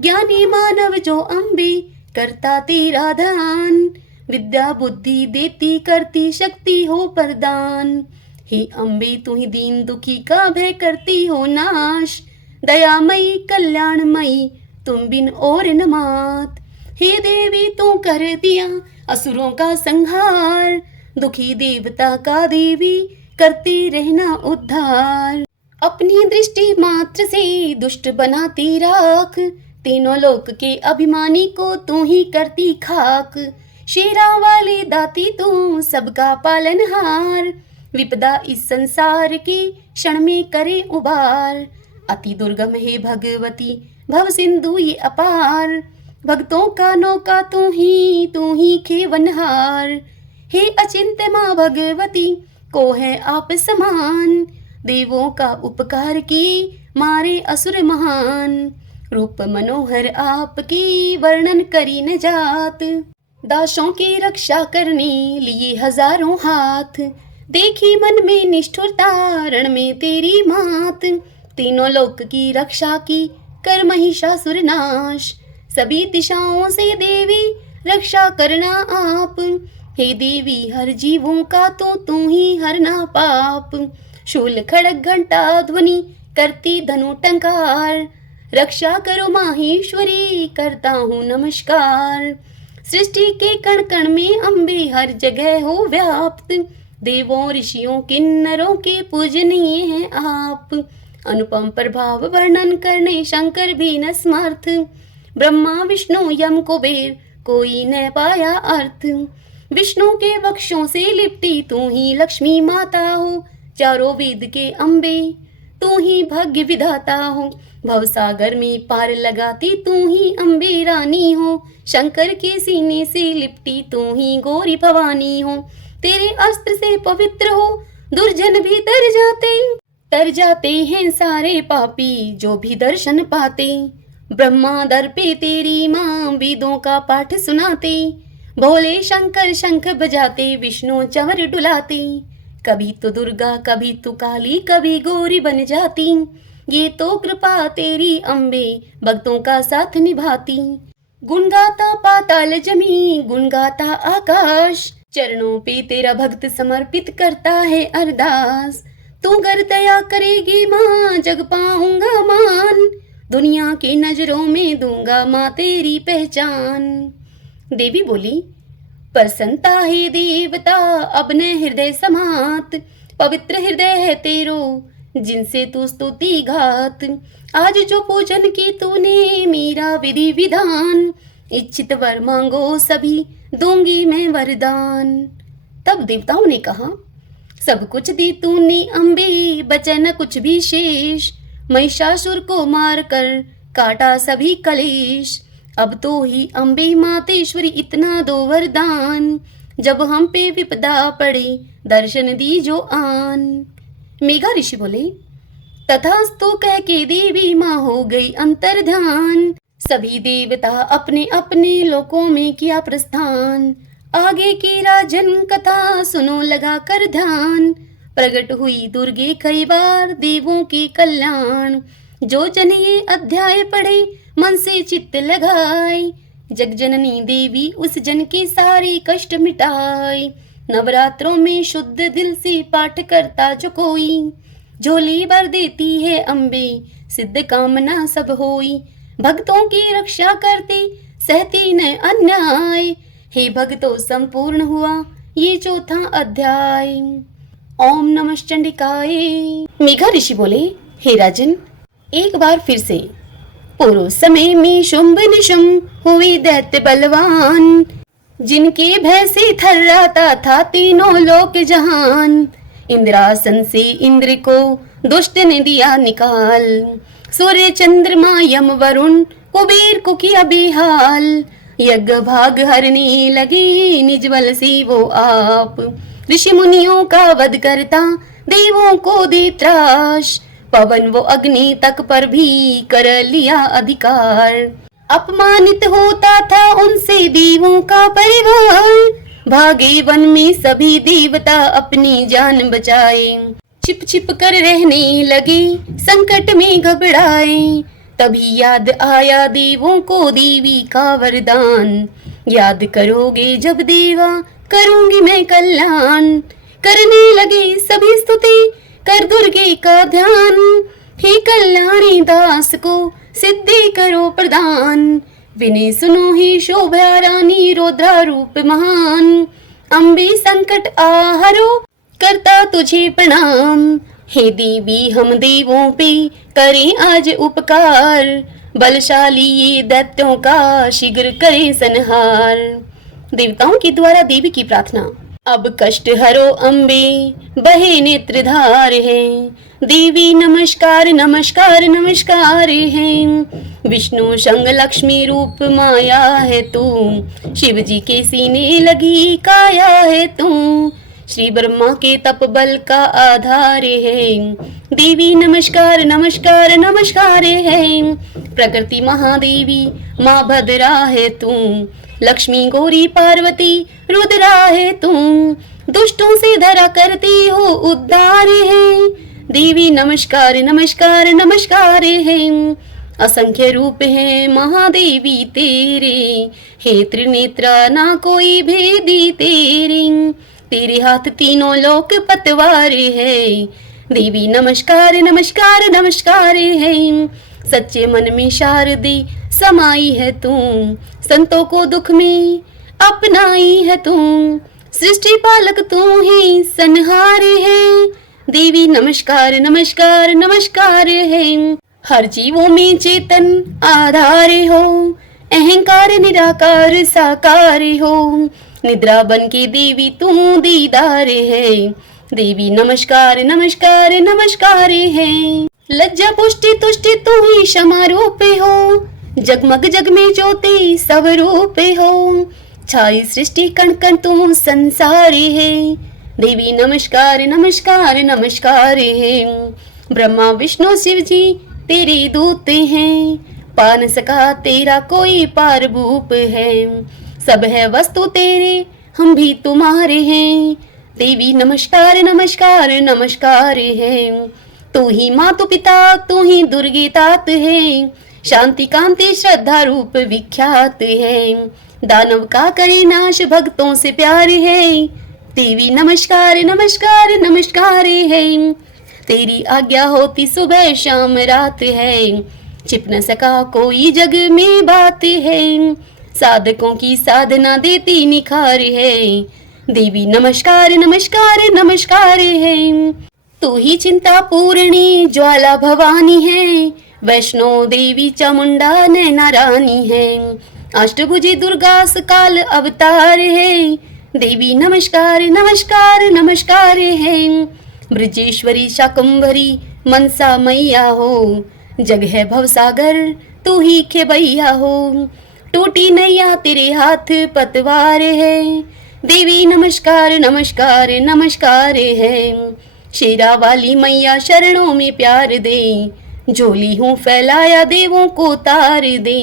ज्ञानी मानव जो अम्बे करता तेरा ध्यान। विद्या बुद्धि देती करती शक्ति हो प्रदान। हे अम्बे तू ही दीन दुखी का भय करती हो नाश। दयामयी कल्याणमयी तुम बिन और न मात। हे देवी तू कर दिया असुरों का संहार। दुखी देवता का देवी करते रहना उद्धार। अपनी दृष्टि मात्र से दुष्ट बनाती राख। तीनों लोक के अभिमानी को तू ही करती खाक। शेरा वाली दाती तू सबका पालनहार। विपदा इस संसार के क्षण में करे उबार। अति दुर्गम है भगवती भव सिंधु ये अपार। भक्तों का नौका तू ही खेवनहार। हे अचिंत्य माँ भगवती को है आप समान। देवों का उपकार की मारे असुर महान। रूप मनोहर आपकी वर्णन करी न जात। दासों की रक्षा करने लिए हजारों हाथ। देखी मन में निष्ठुरता रण में तेरी मात। तीनों लोक की रक्षा की कर महिषासुर नाश। सभी दिशाओं से देवी रक्षा करना आप। हे देवी हर जीवों का तो तू ही हरना पाप। शूल खड़ग घंटा ध्वनि करती धनु टंकार। रक्षा करो माहेश्वरी, करता हूँ नमस्कार। सृष्टि के कण कण में अम्बे हर जगह हो व्याप्त, देवों ऋषियों किन्नरों के पूजनीय हैं आप। अनुपम प्रभाव वर्णन करने शंकर भी न समर्थ, ब्रह्मा विष्णु यम कुबेर कोई न पाया अर्थ। विष्णु के वक्षों से लिपटी तू ही लक्ष्मी माता हो, चारों वेद के अम्बे तू ही भाग्य विधाता हो। भवसागर में पार लगाती तू ही अम्बे रानी हो, शंकर के सीने से लिपटी तू ही गौरी भवानी हो। तेरे अस्त्र से पवित्र हो दुर्जन भी तर जाते हैं सारे पापी जो भी दर्शन पाते। ब्रह्मा दर पे तेरी माँ वेदों का पाठ सुनाते, भोले शंकर शंख बजाते विष्णु चंवर डुलाते। कभी तो दुर्गा कभी तो काली कभी गौरी बन जाती, ये तो कृपा तेरी अम्बे भक्तों का साथ निभाती। गुण गाता पाताल जमी गुण गाता आकाश, चरणों पे तेरा भक्त समर्पित करता है अरदास। तू कर दया करेगी माँ जग पाऊंगा मान, दुनिया की नजरों में दूंगा माँ तेरी पहचान। देवी बोली, प्रसन्नता है देवता अब न हृदय समात, पवित्र हृदय है तेरो जिनसे तू स्तुति घात। आज जो पूजन की तूने मेरा विधि विधान, इच्छित वर मांगो सभी दूंगी मैं वरदान। तब देवताओं ने कहा, सब कुछ दी तूने अम्बे बचा न कुछ भी शेष, महिषासुर को मार कर काटा सभी कलेश। अब तो ही अम्बे मातेश्वरी इतना दो वरदान, जब हम पे विपदा पड़े दर्शन दी जो आन। मेघा ऋषि बोले, तथास्तु कह के देवी माँ हो गई अंतर्ध्यान। सभी देवता अपने अपने लोकों में किया प्रस्थान, आगे की राजन कथा सुनो लगा कर ध्यान। प्रकट हुई दुर्गे कई बार देवों के कल्याण, जो जन ये अध्याय पढ़े मन से चित्त लगाए। जग जननी देवी उस जन के सारे कष्ट मिटाए, नवरात्रों में शुद्ध दिल से पाठ करता जो कोई, झोली भर देती है अम्बे सिद्ध कामना सब होई। भक्तों की रक्षा करती सहती न अन्याय, हे भक्तों संपूर्ण हुआ ये चौथा अध्याय। ओम नमः चंडिकाय। मेघा ऋषि बोले, हे राजन एक बार फिर से। पूर्व समय में शुंभ निशुंभ हुए दैत्य बलवान, जिनके भय से थर्राता था तीनों लोक जहान। इंद्रासन से इंद्र को दुष्ट ने दिया निकाल, सूर्य चंद्रमा यम वरुण कुबेर को किया बेहाल। यज्ञ भाग हरने लगे निज बल से वो आप, ऋषि मुनियों का वध करता देवों को दे त्रास। पवन वो अग्नि तक पर भी कर लिया अधिकार, अपमानित होता था उनसे देवों का परिवार। भागे वन में सभी देवता अपनी जान बचाए, छिप छिप कर रहने लगे संकट में घबराए। तभी याद आया देवों को देवी का वरदान, याद करोगे जब देवा करूंगी मैं कल्याण। करने लगे सभी स्तुति कर दुर्गे का ध्यान, हे कल्याणी दास को सिद्धि करो प्रदान। विनय सुनो ही शोभा रानी रौद्रा रूप महान, अम्बे संकट आहरो करता तुझे प्रणाम। हे देवी हम देवों पे करें आज उपकार, बलशाली ये दैत्यों का शीघ्र करें संहार। देवताओं के द्वारा देवी की प्रार्थना। अब कष्ट हरो अम्बे बहे नेत्रधार है, देवी नमस्कार नमस्कार नमस्कार है। विष्णु संग लक्ष्मी रूप माया है तू, शिव जी के सीने लगी काया है तू। श्री ब्रह्मा के तप बल का आधार है, देवी नमस्कार नमस्कार नमस्कार है। प्रकृति महादेवी माँ भद्रा है तू, लक्ष्मी गौरी पार्वती रुद्रा है तू। दुष्टों से धरा करती हो उद्धार है, देवी नमस्कार नमस्कार नमस्कार है। असंख्य रूप है महादेवी तेरे, हे त्रिनेत्रा ना कोई भेदी तेरी। तेरे हाथ तीनों लोक पतवार है, देवी नमस्कार नमस्कार नमस्कार है। सच्चे मन में शारदे समाई है तू, संतों को दुख में अपनाई है तू, सृष्टि पालक तू ही सनहार है। देवी नमस्कार नमस्कार नमस्कार है। हर जीवों में चेतन आधार हो, अहंकार निराकार साकार हो, निद्रा बन के देवी तू दीदार है। देवी नमस्कार नमस्कार नमस्कार है। लज्जा पुष्टि तुष्टि तू ही क्षमा रूप हो, जगमग जग में ज्योति सब रूप हो, छाई सृष्टि कण कण तू संसार है। देवी नमस्कार नमस्कार नमस्कार है। ब्रह्मा विष्णु शिव जी तेरे दूत हैं, पा न सका तेरा कोई पार भूप है, सब है वस्तु तेरे हम भी तुम्हारे हैं। देवी नमस्कार नमस्कार नमस्कार है। तू ही मातु पिता तू ही दुर्गे तात है, शांति कांति श्रद्धा रूप विख्यात है, दानव का करे नाश भक्तों से प्यार है। देवी नमस्कार नमस्कार नमस्कार है। तेरी आज्ञा होती सुबह शाम रात है, छिप न सका कोई जग में बात है, साधकों की साधना देती निखार है। देवी नमस्कार नमस्कार नमस्कार है। तू ही चिंता पूर्णी ज्वाला भवानी है, वैष्णो देवी चामुंडा नैना रानी है, अष्टभुजी दुर्गा सकाल अवतार है। देवी नमस्कार नमस्कार नमस्कार है। ब्रजेश्वरी शाकंभरी मनसा मैया हो, जग है भवसागर तू ही खेबैया हो, टूटी नैया तेरे हाथ पतवार है। देवी नमस्कार नमस्कार नमस्कार है। शेरा वाली मैया शरणों में प्यार दे, झोली हूँ फैलाया देवों को तार दे,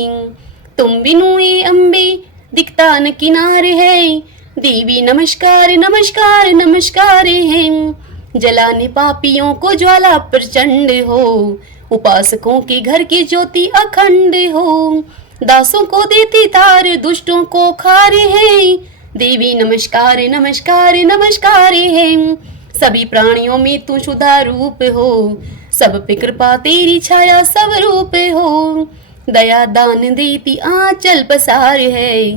तुम बिनु ये अम्बे दिखता न किनारे है। देवी नमस्कार नमस्कार नमस्कार है। जलाने पापियों को ज्वाला प्रचंड हो, उपासकों के घर की ज्योति अखंड हो, दासों को देती तार दुष्टों को खारे है। देवी नमस्कार नमस्कार नमस्कार है। सभी प्राणियों में तू शुद्धा रूप हो, सब पे कृपा तेरी छाया सब रूप हो, दया दान देती आंचल पसार है।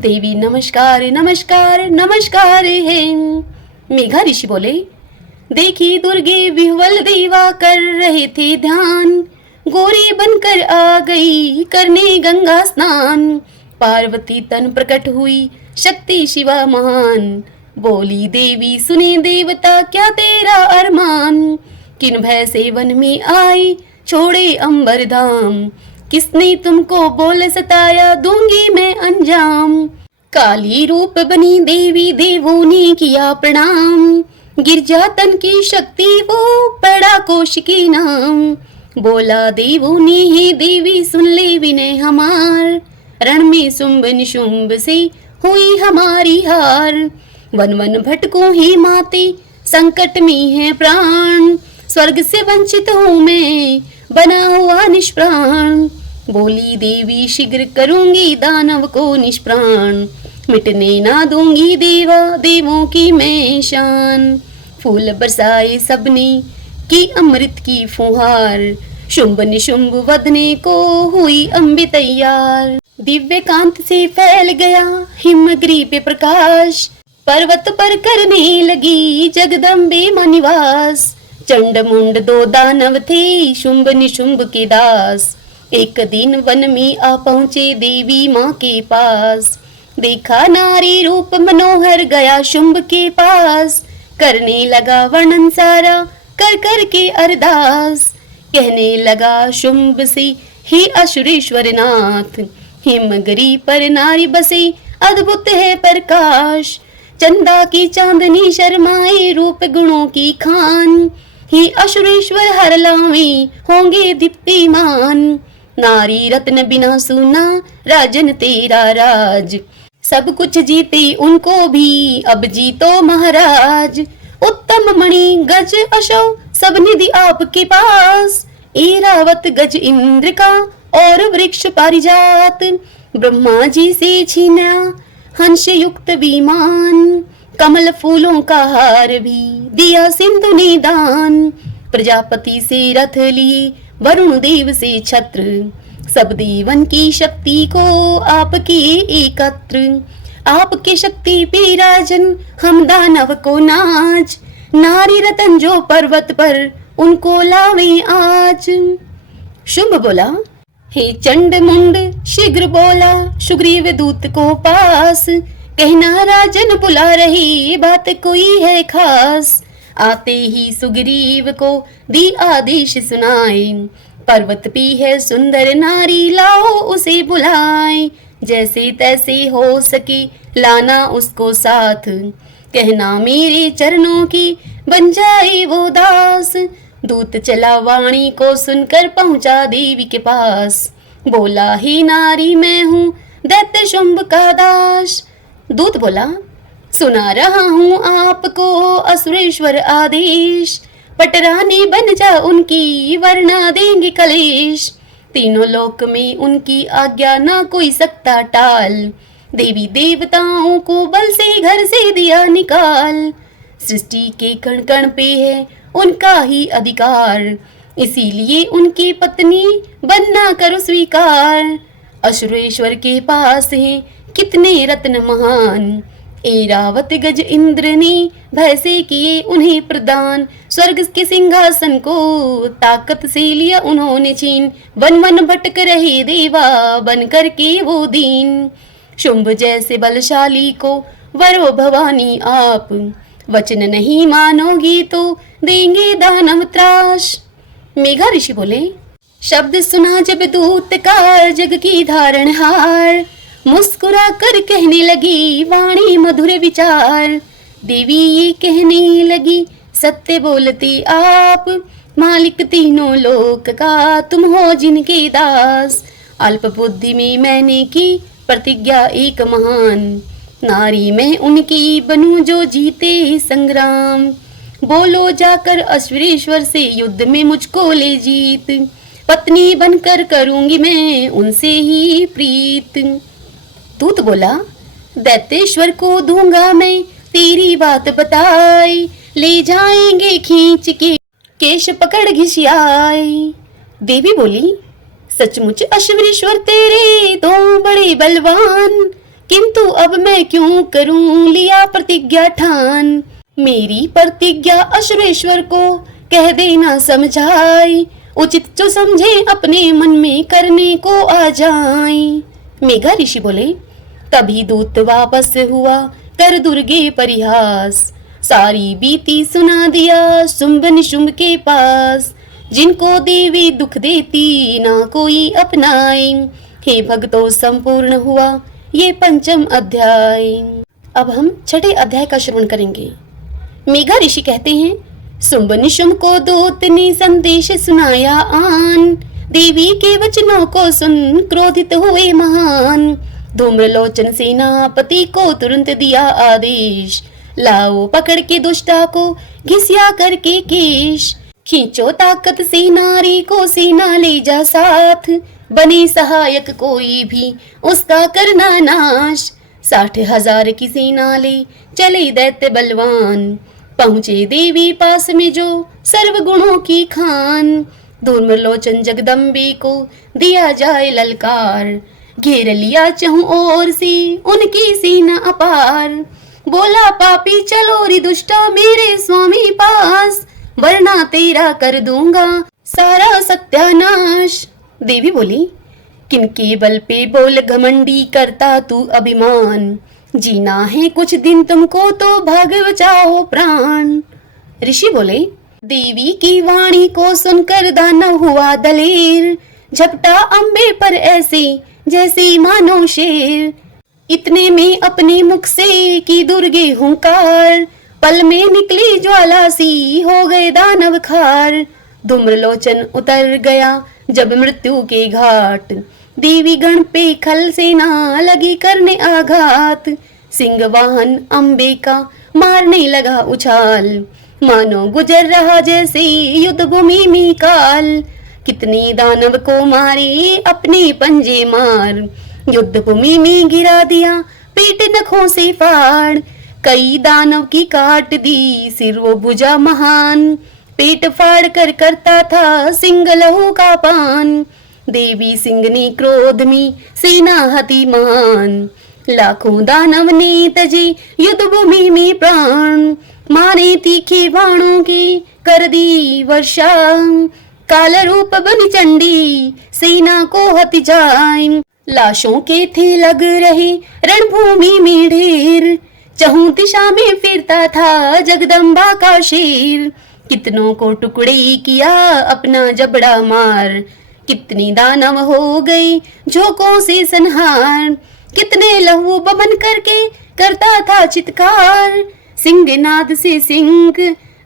देवी नमस्कार नमस्कार नमस्कार है। मेघा ऋषि बोले, देखी दुर्गे विह्वल देवा कर रहे थे ध्यान, गोरी बनकर आ गई करने गंगा स्नान, पार्वती तन प्रकट हुई शक्ति शिवा महान, बोली देवी सुने देवता क्या तेरा अरमान, किन भय से वन में आई छोड़े अंबर धाम, किसने तुमको बोल सताया दूंगी मैं अंजाम, काली रूप बनी देवी देवों ने किया प्रणाम, गिरजा तन की शक्ति वो पड़ा कौशिकी नाम, बोला देवों ने हे देवी सुन ले विनय हमार, रण में शुंभ निशुंभ से हुई हमारी हार, वन वन भटकों ही माते संकट में है प्राण, स्वर्ग से वंचित हूँ मैं बना हुआ निष्प्राण, बोली देवी शीघ्र करूंगी दानव को निष्प्राण, मिटने ना दूंगी देवा देवों की मैं शान, फूल बरसाए सबने की अमृत की फुहार, शुंभ निशुंभ वधने को हुई अम्बे तैयार, दिव्य कांत से फैल गया हिमगिरी पे प्रकाश, पर्वत पर करने लगी जगदम्बे मां निवास, चंड मुंड दो दानव थे शुंभ निशुंभ के दास, एक दिन वन में आ पहुंचे देवी माँ के पास, देखा नारी रूप मनोहर गया शुंभ के पास, करने लगा वर्णन सारा कर कर के अरदास, कहने लगा शुंभ से हे असुरेश्वर नाथ, हिमगिरी पर नारी बसे अद्भुत है प्रकाश, चंदा की चांदनी शर्माए रूप गुणों की खान, हे असुरेश्वर हर लावे होंगे दीप्तिमान, नारी रत्न बिना सुना राजन तेरा राज, सब कुछ जीते उनको भी अब जीतो महाराज, उत्तम मणि गज अशो सब निधि आपके पास, ऐरावत गज इंद्र का और वृक्ष पारिजात, ब्रह्मा जी से छीना हंस युक्त विमान, कमल फूलों का हार भी दिया सिंधु ने दान, प्रजापति से रथ लिए वरुण देव से छत्र, सब देवन की शक्ति को आपकी एकत्र। आपके शक्ति पे राजन हम दानव को नाच, नारी रतन जो पर्वत पर उनको लावे आज। शुंभ बोला, हे चंड मुंड शीघ्र बोला सुग्रीव दूत को पास, कहना राजन बुला रही बात कोई है खास। आते ही सुग्रीव को दी आदेश सुनाए, पर्वत पे है सुंदर नारी लाओ उसे बुलाए। जैसे तैसे हो सके लाना उसको साथ, कहना मेरे चरणों की बन जाए वो दास। दूत चला वाणी को सुनकर पहुंचा देवी के पास, बोला ही नारी मैं हूँ दैत्य शुंभ का दास। दूत बोला, सुना रहा हूँ आपको असुरेश्वर आदेश, पटरानी बन जा उनकी वरना देंगे कलेश। तीनों लोक में उनकी आज्ञा ना कोई सकता टाल, देवी देवताओं को बल से घर से दिया निकाल। सृष्टि के कण कण पे है उनका ही अधिकार, इसीलिए उनकी पत्नी बनना करो स्वीकार। असुरेश्वर के पास है कितने रत्न महान, ऐरावत गज इंद्र ने भय से किए उन्हें प्रदान। स्वर्ग के सिंहासन को ताकत से लिया उन्होंने छीन, वन वन भटक रहे देवा बन करके वो दीन। शुंभ जैसे बलशाली को वरो भवानी आप, वचन नहीं मानोगी तो देंगे दानव त्रास। मेघा ऋषि बोले, शब्द सुना जब दूत का जग की धारणहार, मुस्कुरा कर कहने लगी वाणी मधुर विचार। देवी ये कहने लगी सत्य बोलते आप, मालिक तीनों लोक का तुम हो जिनके दास। अल्प बुद्धि में मैंने की प्रतिज्ञा एक महान, नारी मैं उनकी बनूं जो जीते संग्राम। बोलो जाकर असुरेश्वर से युद्ध में मुझको ले जीत, पत्नी बनकर करूंगी मैं उनसे ही प्रीत। दूत बोला, दैत्येश्वर को दूंगा मैं तेरी बात बताई, ले जाएंगे खींच के केश पकड़ घिसियाए। देवी बोली, सचमुच असुरेश्वर तेरे दो बड़े बलवान, किंतु अब मैं क्यों करूं लिया प्रतिज्ञा ठान। मेरी प्रतिज्ञा असुरेश्वर को कह देना समझाई, उचित जो समझे अपने मन में करने को आ जाए। मेघा ऋषि बोले, तभी दूत वापस हुआ कर दुर्गे परिहास, सारी बीती सुना दिया शुंभ निशुंभ के पास। जिनको देवी दुख देती ना कोई अपनाए, हे भक्तों संपूर्ण हुआ ये पंचम अध्याय। अब हम छठे अध्याय का श्रवण करेंगे। मेघा ऋषि कहते हैं, शुंभ निशुंभ को दूत ने संदेश सुनाया आन, देवी के वचनों को सुन क्रोधित हुए महान। धूम्रलोचन सेनापति को तुरंत दिया आदेश, लाओ पकड़ के दुष्टा को घिसिया करके केश। खींचो ताकत से नारी को सेना ले जा साथ, बने सहायक कोई भी उसका करना नाश। 60,000 की सेना ले चले दैत्य बलवान, पहुंचे देवी पास में जो सर्व गुणों की खान। धूम्रलोचन जगदम्बे को दिया जाए ललकार, घेर लिया चहुं ओर से उनकी सेना अपार। बोला पापी चलो रे दुष्टा मेरे स्वामी पास, वरना तेरा कर दूंगा सारा सत्यानाश। देवी बोली, किनके बल पे बोल घमंडी करता तू अभिमान, जीना है कुछ दिन तुमको तो भाग बचाओ प्राण। ऋषि बोले, देवी की वाणी को सुनकर दानव हुआ दलेर, झपटा अम्बे पर ऐसे जैसे मानो शेर। इतने में अपने मुख से की दुर्गे हुंकार, पल में निकली ज्वाला सी हो गए दानव खार। धूम्रलोचन उतर गया जब मृत्यु के घाट, देवी गण पे खल सेना लगी करने आघात। सिंह वाहन अम्बे का मारने लगा उछाल, मानो गुजर रहा जैसे युद्ध भूमि में काल। कितने दानव को मारे अपने पंजे मार, युद्ध भूमि में गिरा दिया पेट नखों से फाड़। कई दानव की काट दी सिर वो भुजा महान, पेट फाड़ कर करता था सिंह लहू का पान। देवी सिंह ने क्रोध में सेना हति महान। लाखों दानव ने तजी युद्ध भूमि में प्राण। मारे तीखे बाणों की कर दी वर्षा। काल रूप बन चंडी सेना को हति जाए। लाशों के थे लग रहे रणभूमि में ढेर। चहुं दिशा में फिरता था जगदम्बा का शेर। कितनों को टुकड़े किया अपना जबड़ा मार। कितनी दानव हो गई झोंकों से संहार। कितने लहू बमन करके करता था चित्कार। सिंह नाद से सिंह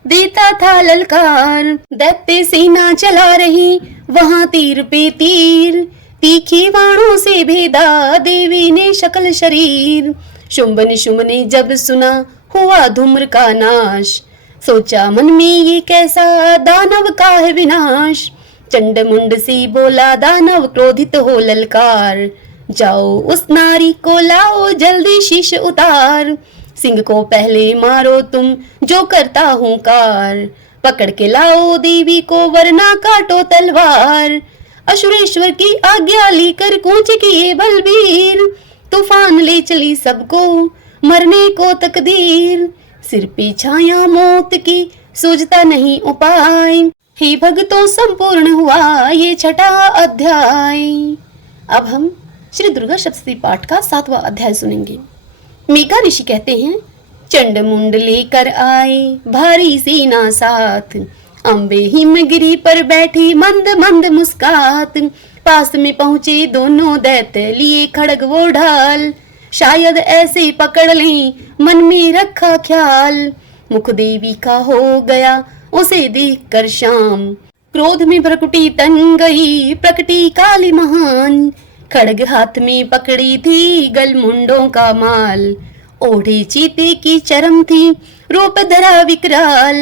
देता था ललकार। दैत्य सेना चला रही वहां तीर पे तीर। तीखी बाणों से भेदा देवी ने शकल शरीर। शुंभ निशुंभ ने जब सुना हुआ धूम्र का नाश। सोचा मन में ये कैसा दानव का है विनाश। चंड मुंड से बोला दानव क्रोधित हो ललकार। जाओ उस नारी को लाओ जल्दी शीश उतार। सिंह को पहले मारो तुम जो करता हूं कार। पकड़ के लाओ देवी को वरना काटो तलवार। असुरेश्वर की आज्ञा लेकर कूच किए बलबीर। तूफान ले चली सबको मरने को तकदीर। सिर पे छाया मौत की सूझता नहीं उपाय। हे भक्तों संपूर्ण हुआ ये छठा अध्याय। अब हम श्री दुर्गा सप्तशती पाठ का 7वां अध्याय सुनेंगे। मेघा ऋषि कहते हैं, चंड मुंड लेकर आए भारी सेना साथ। अम्बे हिमगिरी पर बैठी मंद मंद मुस्कात। पास में पहुंचे दोनों दैत्य लिए खड़ग वो ढाल। शायद ऐसे पकड़ लें मन में रखा ख्याल। मुख देवी का हो गया उसे देख कर शाम। क्रोध में भ्रकुटी तन गई प्रकटी काली महान। खड़ग हाथ में पकड़ी थी गलमुंडों का माल। ओढ़ी चीते की चरम थी रूप धरा विकराल।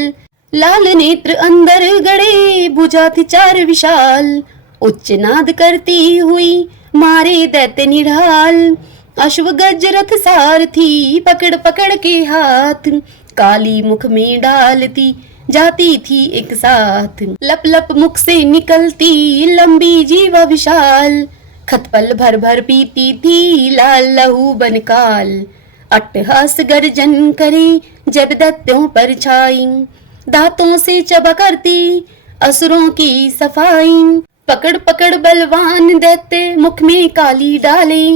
लाल नेत्र अंदर गड़े भुजा थी चार विशाल। उच्च नाद करती हुई मारे दैत्य निढाल। अश्व गज रथ सारथी पकड़ पकड़ के हाथ। काली मुख में डालती जाती थी एक साथ। लप लप मुख से निकलती लंबी जीवा विशाल। खतपल भर भर पीती थी लाल लहू बनकाल। अट्टहास गर्जन करे जब दैत्यों पर छाई। दांतों से चबा करती असुरों की सफाई। पकड़ पकड़ बलवान दैत्य मुख में काली डाले।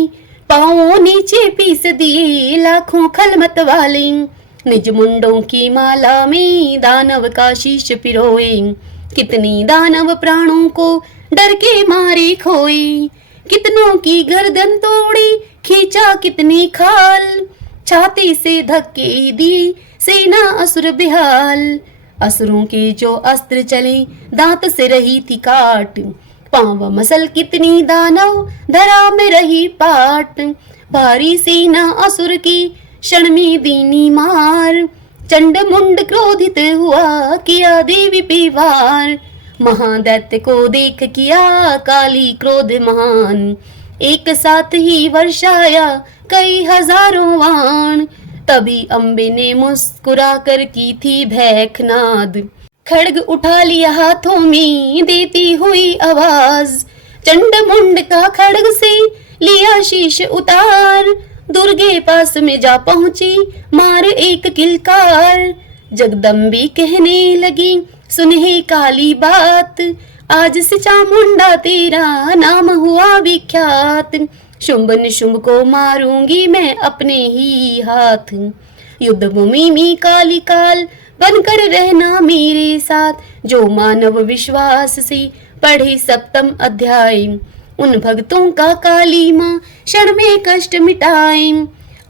पांवों नीचे पीस दिए लाखों खलमत वाले। निज मुंडों की माला में दानव का शीश पिरोए। कितनी दानव प्राणों को डर के मारे खोए। कितनों की गर्दन तोड़ी खींचा कितनी खाल। छाती से धक्के दी सेना असुर बेहाल। असुरों के जो अस्त्र चले दांत से रही थी काट। पांव मसल कितनी दानव धरा में रही पाट। भारी सेना असुर की क्षण में दीनी मार। चंड मुंड क्रोधित हुआ किया देवी पे वार। महादैत्य को देख किया काली क्रोध महान। एक साथ ही वर्षाया कई हजारों वाण। तभी अम्बे ने मुस्कुरा कर की थी भैखनाद। खड्ग उठा लिया हाथों में देती हुई आवाज। चंड मुंड का खड्ग से लिया शीश उतार। दुर्गे पास में जा पहुंची मार एक किलकार। जगदम्बी कहने लगी सुन हे काली बात। आज से चामुंडा तेरा नाम हुआ विख्यात। शुंभ निशुंभ को मारूंगी मैं अपने ही हाथ। युद्ध भूमि में काली काल बनकर रहना मेरे साथ। जो मानव विश्वास से पढ़े सप्तम अध्याय। उन भक्तों का काली माँ क्षण में कष्ट मिटाए।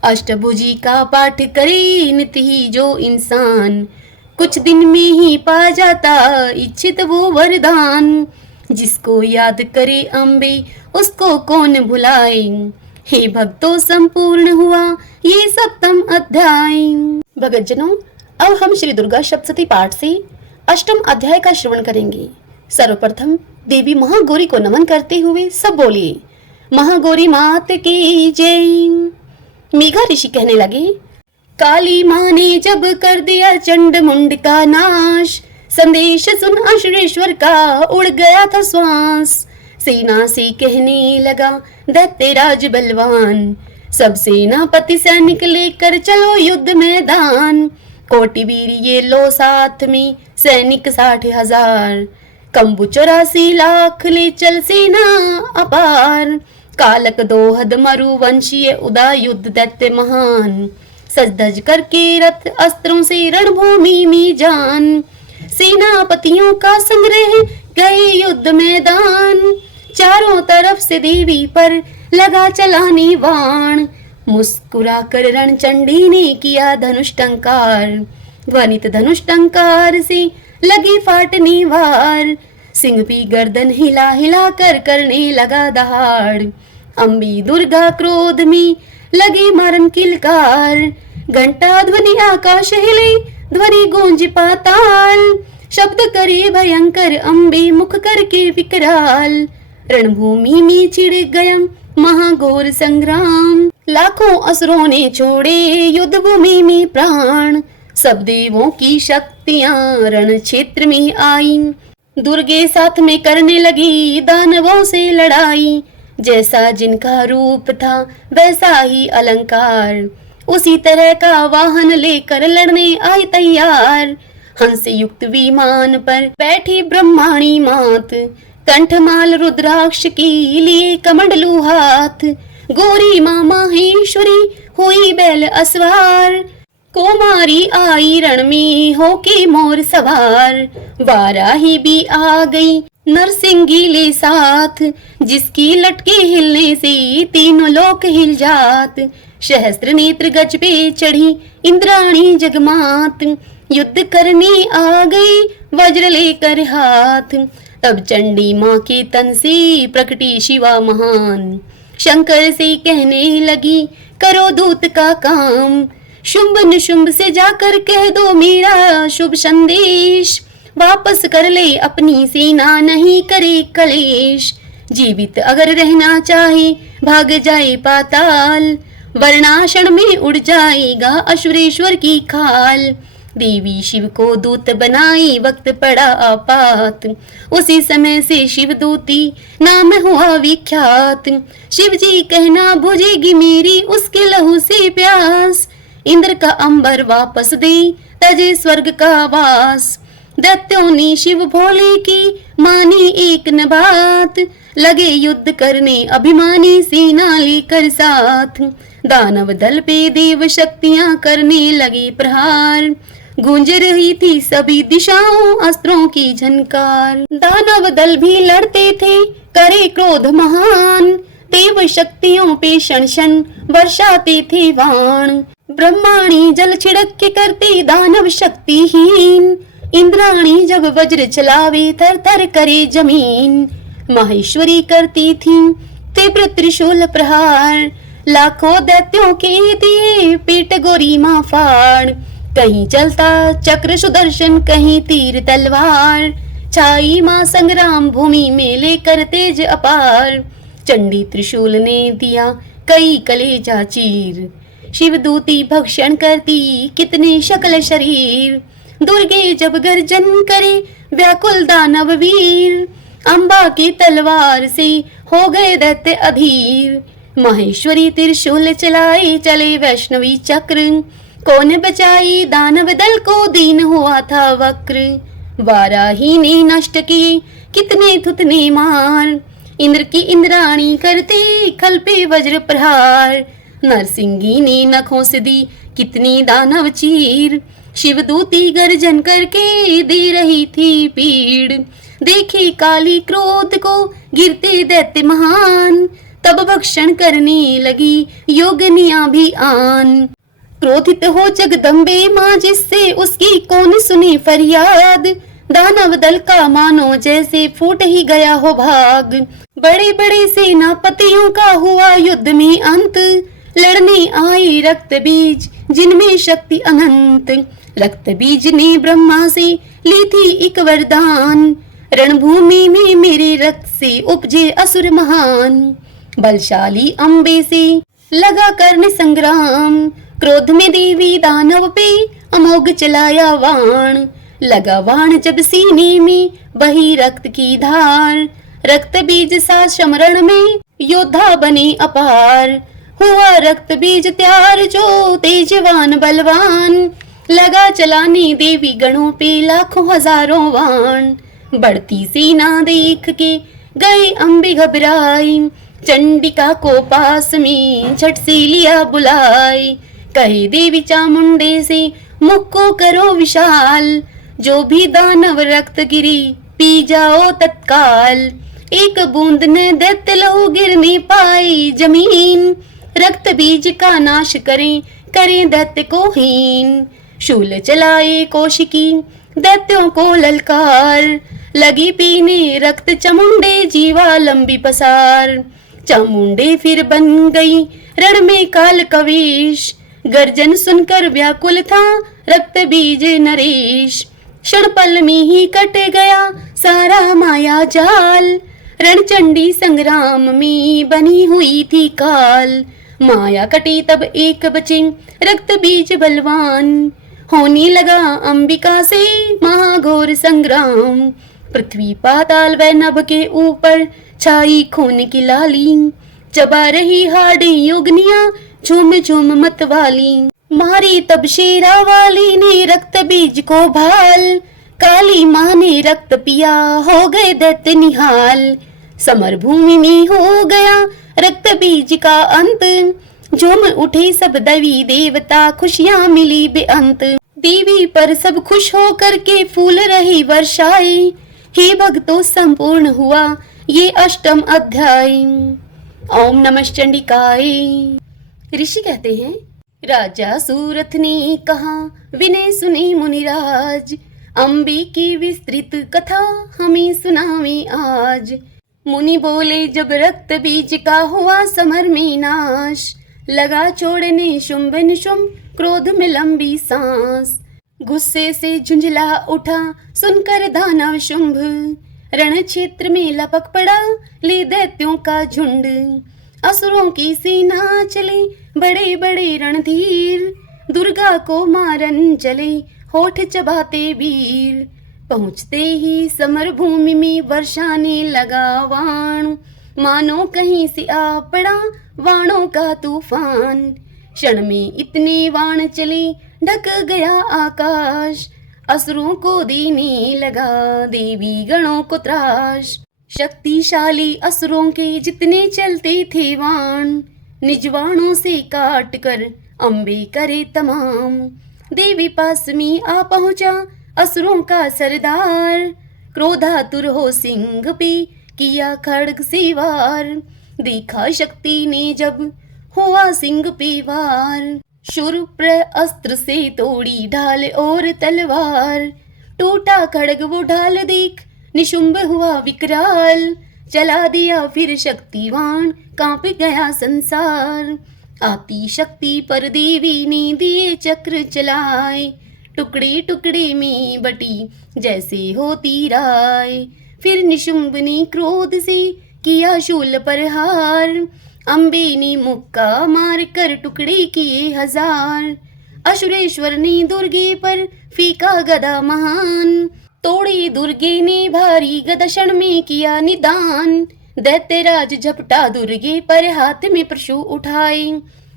अष्टभुजी का पाठ करे नित्य ही जो इंसान। कुछ दिन में ही पा जाता इच्छित वो वरदान। जिसको याद करे अम्बे उसको कौन भुलाए। हे भक्तों संपूर्ण हुआ ये सप्तम अध्याय। भक्तजनों, अब हम श्री दुर्गा सप्तशती पाठ से अष्टम अध्याय का श्रवण करेंगे। सर्वप्रथम देवी महागौरी को नमन करते हुए सब बोलिए, महागौरी मात की जय। मेघा ऋषि कहने लगे, काली माँ ने जब कर दिया चंड मुंड का नाश। संदेश सुन असुरेश्वर का उड़ गया था श्वास। सेना से कहने लगा दैत्य राज बलवान, सब सेनापति सैनिक लेकर चलो युद्ध मैदान। कोटि वीर ये लो साथ में सैनिक 60,000, कंबु 84 लाख ले चल सेना अपार। कालक दोहद मरुवंशीय उदा युद्ध दैत्य महान, सज धज करके रथ अस्त्रों से रणभूमि में जान। सेनापतियों का संग्रह गए युद्ध मैदान, चारों तरफ से देवी पर लगा चलाने बाण। मुस्कुरा कर रणचंडी ने किया धनुष टंकार, ध्वनित धनुष टंकार से लगी फाटने वार। सिंह भी गर्दन हिला हिला कर करने लगा दहाड़, अम्बी दुर्गा क्रोध में लगी मारन किलकार। घंटा ध्वनि आकाश हिले, ध्वनि गूंज पाताल, शब्द करे भयंकर अम्बे मुख करके विकराल। रणभूमि में छिड़ गया महाघोर संग्राम, लाखों असुरों ने छोड़े युद्ध भूमि में प्राण। सब देवों की शक्तियां रण क्षेत्र में आई, दुर्गे साथ में करने लगी दानवों से लड़ाई। जैसा जिनका रूप था वैसा ही अलंकार, उसी तरह का वाहन लेकर लड़ने आई तैयार। हंस युक्त विमान पर बैठी ब्रह्माणी मात, कंठमाल रुद्राक्ष की लिए कमंडलू हाथ। गोरी माँ माहेश्वरी हुई बैल असवार, कुमारी आई रण में होके मोर सवार। वाराही भी आ गई नरसिंगी ले साथ, जिसकी लटके हिलने से तीनों लोक हिल जात। सहस्त्र नेत्र गज पे चढ़ी इंद्राणी जगमात, युद्ध करने आ गई वज्र लेकर हाथ। तब चंडी माँ के तन से प्रकटी शिवा महान, शंकर से कहने लगी करो दूत का काम। शुंभ निशुंभ से जाकर कह दो मेरा शुभ संदेश, वापस कर ले अपनी सेना नहीं करे कलेश। जीवित अगर रहना चाहे भाग जाए पाताल, वर्णाशण में उड़ जाएगा असुरेश्वर की खाल। देवी शिव को दूत बनाई वक्त पड़ा आपात, उसी समय से शिव दूती नाम हुआ विख्यात। शिव जी कहना बुझेगी मेरी उसके लहू से प्यास, इंद्र का अंबर वापस दे तजे स्वर्ग का वास। दैत्यों ने शिव भोले की मानी एक न बात, लगे युद्ध करने अभिमानी सेना लेकर साथ। दानव दल पे देव शक्तियां करने लगी प्रहार, गूंज रही थी सभी दिशाओं अस्त्रों की झनकार। दानव दल भी लड़ते थे करे क्रोध महान, देव शक्तियों पे क्षण क्षण वर्षाते थे बाण। ब्रह्माणी जल छिड़क के करते दानव शक्तिहीन, इंद्राणी जब वज्र चलावे थर थर करे जमीन। माहेश्वरी करती थी तीव्र त्रिशूल प्रहार, लाखों दैत्यों के दिए पीठ गोरी माँ फाड़। कहीं चलता चक्र सुदर्शन कहीं तीर तलवार, छाई माँ संग्राम भूमि में लेकर तेज अपार। चंडी त्रिशूल ने दिया कई कलेजा चीर, शिवदूती भक्षण करती कितने शकल शरीर। दुर्गे जब गर्जन करे व्याकुल दानव वीर, अम्बा की तलवार से हो गए दैत्य अधीर। माहेश्वरी त्रिशूल चलाए चले वैष्णवी चक्र, कौन बचाई दानव दल को दीन हुआ था वक्र। वाराही ने नष्ट किए कितने थुतने मार, इंद्र की इंद्राणी करते खल पे वज्र प्रहार। नरसिंगी ने नखों से दी कितनी दानव चीर, शिवदूती गर्जन करके दे रही थी पीड़। देखी काली क्रोध को गिरते दैत्य महान, तब भक्षण करने लगी योगनिया भी आन। क्रोधित हो जगदम्बे माँ जिससे उसकी कौन सुने फरियाद, दानव दल का मानो जैसे फूट ही गया हो भाग। बड़े बड़े सेनापतियों का हुआ युद्ध में अंत, लड़ने आई रक्त बीज जिनमें शक्ति अनंत। रक्त बीज ने ब्रह्मा से ली थी एक वरदान, रणभूमि में मेरे रक्त से उपजे असुर महान। बलशाली अम्बे से लगा करने संग्राम, क्रोध में देवी दानव पे अमोघ चलाया वाण। लगा बाण जब सीने में बही रक्त की धार, रक्त बीज सा समरण में योद्धा बने अपार। हुआ रक्त बीज त्यार जो तेजवान बलवान, लगा चलाने देवी गणों पे लाखों हजारों वाण। बढ़ती सेना देख के गए अम्बे घबराई, चंडिका को पास में झट से लिया बुलाए। कहे देवी चामुंडे से मुख को करो विशाल, जो भी दानव रक्त गिरी पी जाओ तत्काल। एक बूंद ने दैत्य लहू गिरने पाई जमीन, रक्त बीज का नाश करें करें दैत्य को हीन। शूल चलाए कौशिकी दैत्यों को ललकार, लगी पीने रक्त चामुंडे जीवा लंबी पसार। चामुंडे फिर बन गई रण में काल कवीश, गर्जन सुनकर व्याकुल था रक्त बीज नरेश। क्षण पल में ही कट गया सारा माया जाल, रणचंडी संग्राम में बनी हुई थी काल। माया कटी तब एक बचे रक्त बीज बलवान, होने लगा अंबिका से महाघोर संग्राम। पृथ्वी पाताल व नभ के ऊपर छाई खून की लाली, चबा रही हाड़ी योगनिया झूम झूम मत वाली। मारी तब शेरा वाली ने रक्त बीज को भाल, काली माँ ने रक्त पिया हो गए दैत्य निहाल। समर भूमि में हो गया रक्त बीज का अंत, झूम उठे सब देवी देवता खुशियां मिली बेअंत। देवी पर सब खुश हो करके फूल रही वर्षाए, हे भक्तों संपूर्ण हुआ ये अष्टम अध्याय। ओम नमः चंडिकाय। ऋषि कहते हैं, राजा सूरथ ने कहा विनय सुने मुनिराज, अम्बे की विस्तृत कथा हमें सुनावे आज। मुनि बोले जब रक्त बीज का हुआ समर में नाश, लगा छोड़ने शुंभ निशुंभ क्रोध में लंबी सांस। गुस्से से झुंझला उठा सुनकर दानव शुंभ, रण क्षेत्र में लपक पड़ा ले दैत्यों का झुंड। असुरों की सेना चले बड़े बड़े रणधीर, दुर्गा को मारन चले होठ चबाते वीर। पहुँचते ही समर भूमि में वर्षाने लगा वाण, मानो कहीं से आ पड़ा वाणों का तूफान। क्षण में इतने वाण चले ढक गया आकाश, असुरों को देने लगा देवी गणों को त्रास। शक्तिशाली असुरों के जितने चलते थे वाण, निज वाणों से काट कर अम्बे करे तमाम। देवी पास में आ पहुंचा असुरों का सरदार, क्रोधातुर हो सिंह पे किया खड्ग से वार। देखा शक्ति ने जब हुआ सिंह पे वार, शूर्प अस्त्र से तोड़ी ढाल और तलवार। टूटा खड्ग वो ढाल देख निशुंभ हुआ विकराल, चला दिया फिर शक्तिवान कांप गया संसार। आती शक्ति पर देवी ने दिए चक्र चलाए, टुकड़े टुकड़े में बटी जैसे होती राय। फिर निशुंभ ने क्रोध से किया शूल पर हार, अम्बे ने मुक्का मार कर टुकड़े किए हजार। असुरेश्वर ने दुर्गे पर फीका गदा महान, तोड़ी दुर्गे ने भारी गदा क्षण में किया निदान। दैत्यराज झपटा दुर्गे पर हाथ में परशु उठाए,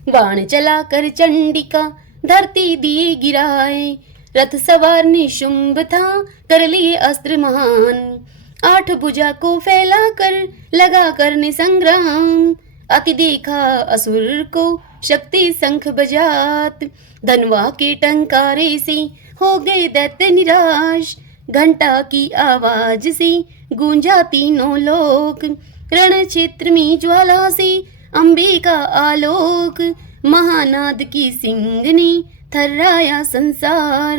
बाण चला कर चंडिका धरती दिए गिराए। रथ सवार ने शुंभ था कर लिए अस्त्र महान, 8 भुजा को फैला कर लगा करने संग्राम। अति देखा असुर को शक्ति शंख बजात, धनवा के टंकारे से हो गए दैत्य निराश। घंटा की आवाज से गूंजा तीनों लोक, रण क्षेत्र में ज्वाला से अम्बे का आलोक। महानाद की सिंह ने थर्राया संसार,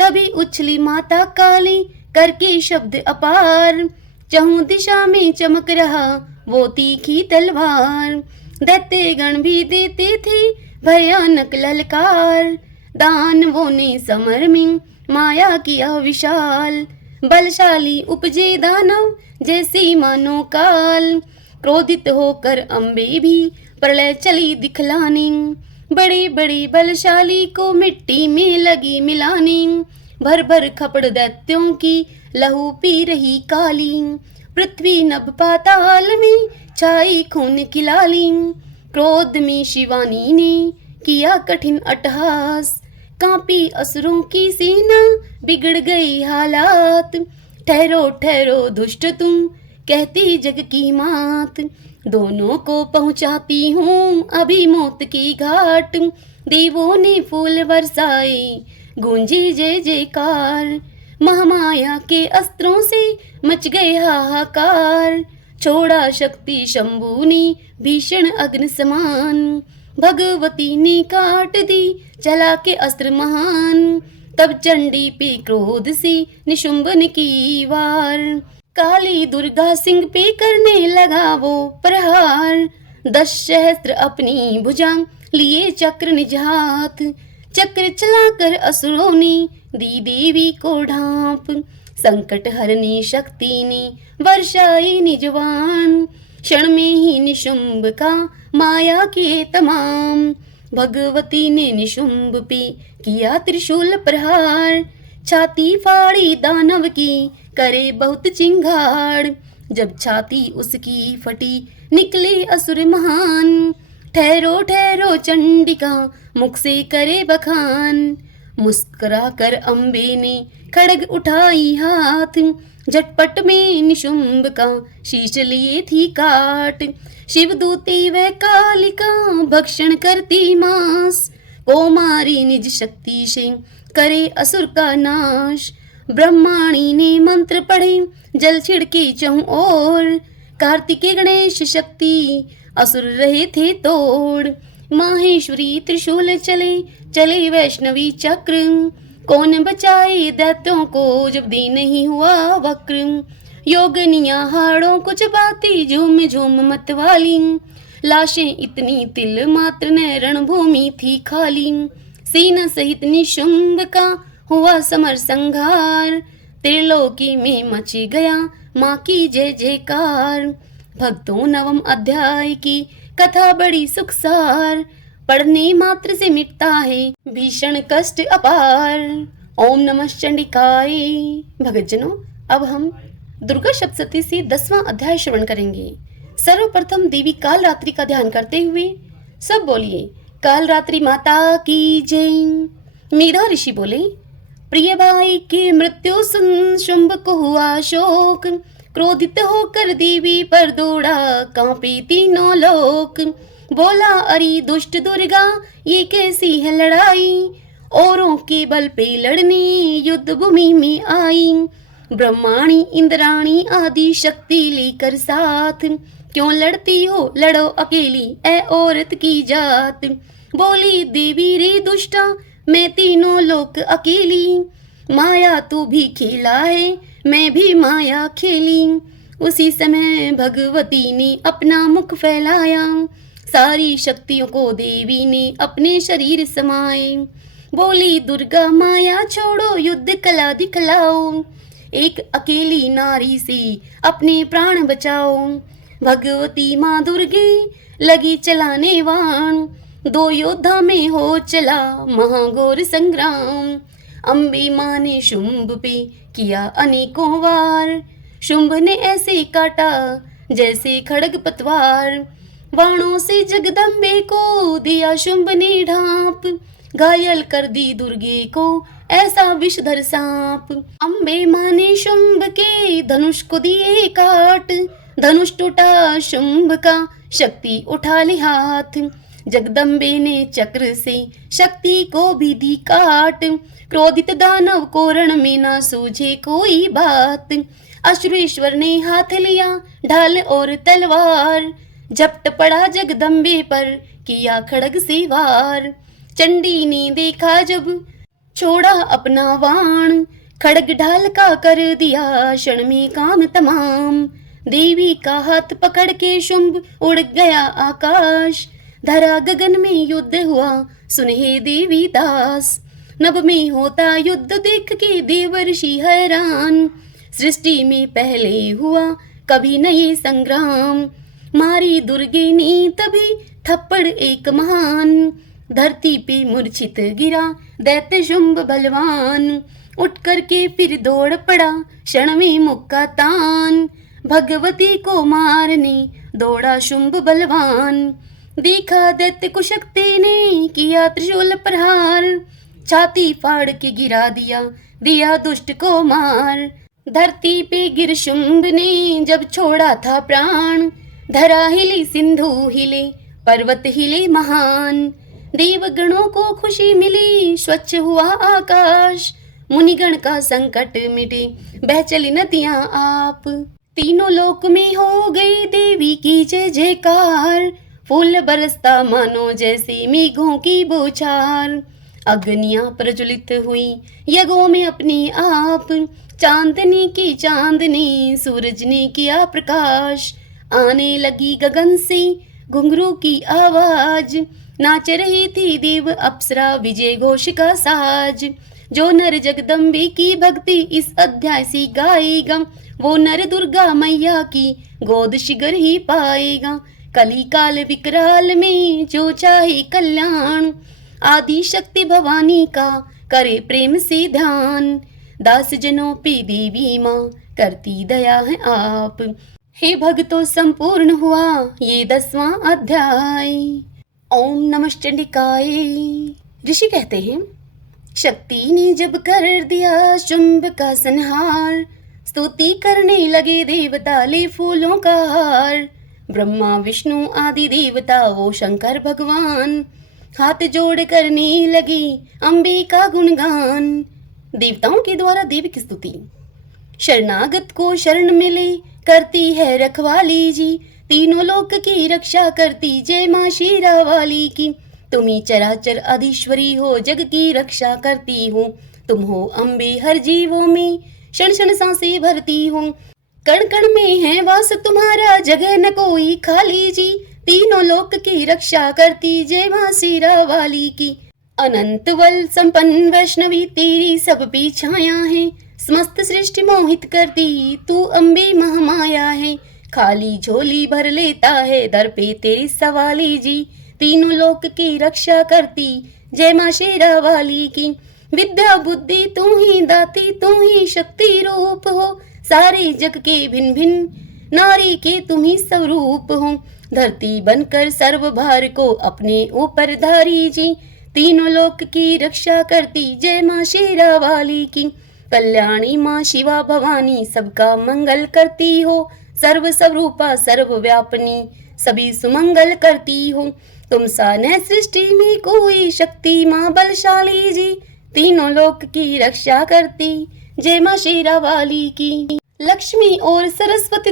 तभी उछली माता काली करके शब्द अपार। चहुं दिशा में चमक रहा वो तीखी तलवार, दैत्य गण भी देते थे भयानक ललकार। दानवों ने समर में माया किया विशाल, बलशाली उपजे दानव जैसे मानो काल। क्रोधित होकर अम्बे भी प्रलय चली दिखलाने, बड़े बड़े बलशाली को मिट्टी में लगी मिलाने। भर भर खपड़ दैत्यों की लहू पी रही काली। पृथ्वी नभ पाताल में छाई खून की लाली। क्रोध में शिवानी ने किया कठिन अट्टहास। कांपी असुरों की सेना, बिगड़ गई हालात। ठहरो ठहरो दुष्ट तुम, कहती जग की मात। दोनों को पहुंचाती हूँ अभी मौत की घाट। देवों ने फूल बरसाए, गूंजी जय जयकार। महामाया के अस्त्रों से मच गए हाहाकार। छोड़ा शक्ति शंभू ने भीषण अग्नि समान। भगवती ने काट दी चला के अस्त्र महान। तब चंडी पे क्रोध से निशुंभन की वार। काली दुर्गा सिंह पे करने लगा वो प्रहार। 10 सहस्त्र अपनी भुजा लिए चक्र निज हाथ। चक्र चलाकर असुरों ने दी देवी को ढांप। संकट हरनी शक्ति ने वर्षाई निज बाण। क्षण में ही निशुंभ का माया किए तमाम। भगवती ने निशुंभ पे किया त्रिशूल प्रहार। छाती फाड़ी दानव की करे बहुत चिंगाड़। जब छाती उसकी फटी निकले असुर महान। ठहरो ठहरो चंडिका मुख से करे बखान। मुस्कुरा कर अम्बे ने खड्ग उठाई हाथ। झटपट में निशुंभ का शीश लिए थी काट। शिवदूती वह कालिका भक्षण करती मांस। कोमारी निज शक्ति से करे असुर का नाश। ब्रह्माणी ने मंत्र पढ़े जल छिड़के चहुं ओर। कार्तिकेय गणेश शक्ति असुर रहे थे तोड़। माहेश्वरी त्रिशूल चले चले वैष्णवी चक्र। कौन बचाए दैत्यों को जब दी नहीं हुआ वक्र। योगनिया हाड़ों को चबाती झूम झूम मतवाली। लाशें इतनी तिल मात्र न रणभूमि थी खाली। सेना सहित निशुंभ का हुआ समर संघार। त्रिलोकी में मच गया माँ की जय जयकार। भक्तों नवम अध्याय की कथा बड़ी सुखसार। पढ़ने मात्र से मिटता है भीषण कष्ट अपार। ओम नमः चंडिकाय। भक्तजनों, अब हम दुर्गा सप्तशती से 10वां अध्याय श्रवण करेंगे। सर्वप्रथम देवी कालरात्रि का ध्यान करते हुए सब बोलिए कालरात्रि माता की जय। मेधा ऋषि बोले, प्रिय भाई की मृत्यु सुन शुंभ को हुआ शोक। क्रोधित होकर देवी पर दौड़ा कांपे तीनों लोक। बोला अरे दुष्ट दुर्गा ये कैसी है लड़ाई। औरों के बल पे लड़ने युद्ध भूमि में आई। ब्रह्माणी इंद्राणी आदि शक्ति लेकर साथ। क्यों लड़ती हो लड़ो अकेली ए औरत की जात। बोली देवी रे दुष्टा मैं तीनों लोक अकेली। माया तू भी खेला है मैं भी माया खेली। उसी समय भगवती ने अपना मुख फैलाया। सारी शक्तियों को देवी ने अपने शरीर समाए। बोली दुर्गा माया छोड़ो युद्ध कला दिखलाओ। एक अकेली नारी से अपने प्राण बचाओ। भगवती माँ दुर्गे लगी चलाने वाण। 2 योद्धा में हो चला महाघोर संग्राम। अम्बे माँ ने शुंभ पे किया अनेकों वार। शुंभ ने ऐसे काटा जैसे खड्ग पतवार। वाणों से जगदम्बे को दिया शुंभ ने ढांप। घायल कर दी दुर्गे को ऐसा विषधर सांप। अम्बे माँ ने शुंभ के धनुष को दिए काट। धनुष टूटा शुंभ का शक्ति उठा ले हाथ। जगदम्बे ने चक्र से शक्ति को भी दी काट। क्रोधित दानव को रण में ना सूझे कोई बात। अश्वेश्वर ने हाथ लिया ढाल और तलवार। झपट पड़ा जगदम्बे पर किया खड्ग से वार। चंडी ने देखा जब छोड़ा अपना वाण। खड्ग ढाल का कर दिया क्षण में काम तमाम। देवी का हाथ पकड़ के शुंभ उड़ गया आकाश। धरा गगन में युद्ध हुआ सुने देवी दास। नभ में होता युद्ध देख के देवर्षि हैरान। सृष्टि में पहले हुआ कभी न ये संग्राम। मारी दुर्गे ने तभी थप्पड़ एक महान। धरती पे मूर्छित गिरा दैत्य शुंभ बलवान। उठ करके फिर दौड़ पड़ा क्षण में मुक्का तान। भगवती को मारने दौड़ा शुंभ बलवान। देखा दैत्य को शक्ति ने किया त्रिशूल प्रहार। छाती फाड़ के गिरा दिया दिया दुष्ट को मार। धरती पे गिर शुंभ ने जब छोड़ा था प्राण। धरा हिली सिंधु हिले पर्वत हिले महान। देवगणों को खुशी मिली स्वच्छ हुआ आकाश। मुनिगण का संकट मिटे बह चली नदियां आप। तीनों लोक में हो गई देवी की जय जयकार। फूल बरसता मानो जैसे मेघों की बौछार। अग्नियां प्रज्वलित हुई यज्ञों में अपने आप। चांदनी की चांदनी सूरज ने किया प्रकाश। आने लगी गगन से घुंघरू की आवाज। नाच रही थी देव अप्सरा विजय घोष का साज। जो नर जगदम्बे की भक्ति इस अध्याय से गाएगा वो नर दुर्गा मैया की गोद शीघ्र ही पाएगा। कली काल विकराल में जो चाहे कल्याण। आदि शक्ति भवानी का करे प्रेम से ध्यान। दास जनों पे देवी माँ करती दया है आप। हे भक्तों संपूर्ण हुआ ये 10वां अध्याय। ओम नमः चंडिकाय। ऋषि कहते हैं शक्ति ने जब कर दिया शुंभ का संहार। स्तुति करने लगे देवता ले फूलों का हार। ब्रह्मा विष्णु आदि देवता वो शंकर भगवान। हाथ जोड़ करने लगे अम्बे का गुणगान। देवताओं के द्वारा देवी की स्तुति। शरणागत को शरण मिले करती है रखवाली जी। तीनों लोक की रक्षा करती जय माँ शीरा वाली की। तुम ही चराचर अधीश्वरी हो जग की रक्षा करती हो। तुम हो अम्बे हर जीवों में क्षण क्षण सांसें भरती हो। कण कण में है वास तुम्हारा जगह न कोई खाली जी। तीनों लोक की रक्षा करती जय माँ शीरा वाली की। अनंत बल संपन्न वैष्णवी तेरी सब पे छाया है। समस्त सृष्टि मोहित करती तू अम्बे महामाया है। खाली झोली भर लेता है दर पे तेरी सवाली जी। तीनों लोक की रक्षा करती जय माँ शेरा वाली की। विद्या बुद्धि तू ही दाती तू ही शक्ति रूप हो। सारे जग के भिन्न भिन्न नारी के तुम ही स्वरूप हो। धरती बनकर सर्वभार को अपने ऊपर धारी जी। तीनों लोक की रक्षा करती जय माँ शेरा वाली की। कल्याणी माँ शिवा भवानी सबका मंगल करती हो। सर्व स्वरूपा सर्वव्यापनी सभी सुमंगल करती हो। तुम सा न सृष्टि में कोई शक्ति माँ बलशाली जी। तीनों लोक की रक्षा करती जय माँ शेरा वाली की। लक्ष्मी और सरस्वती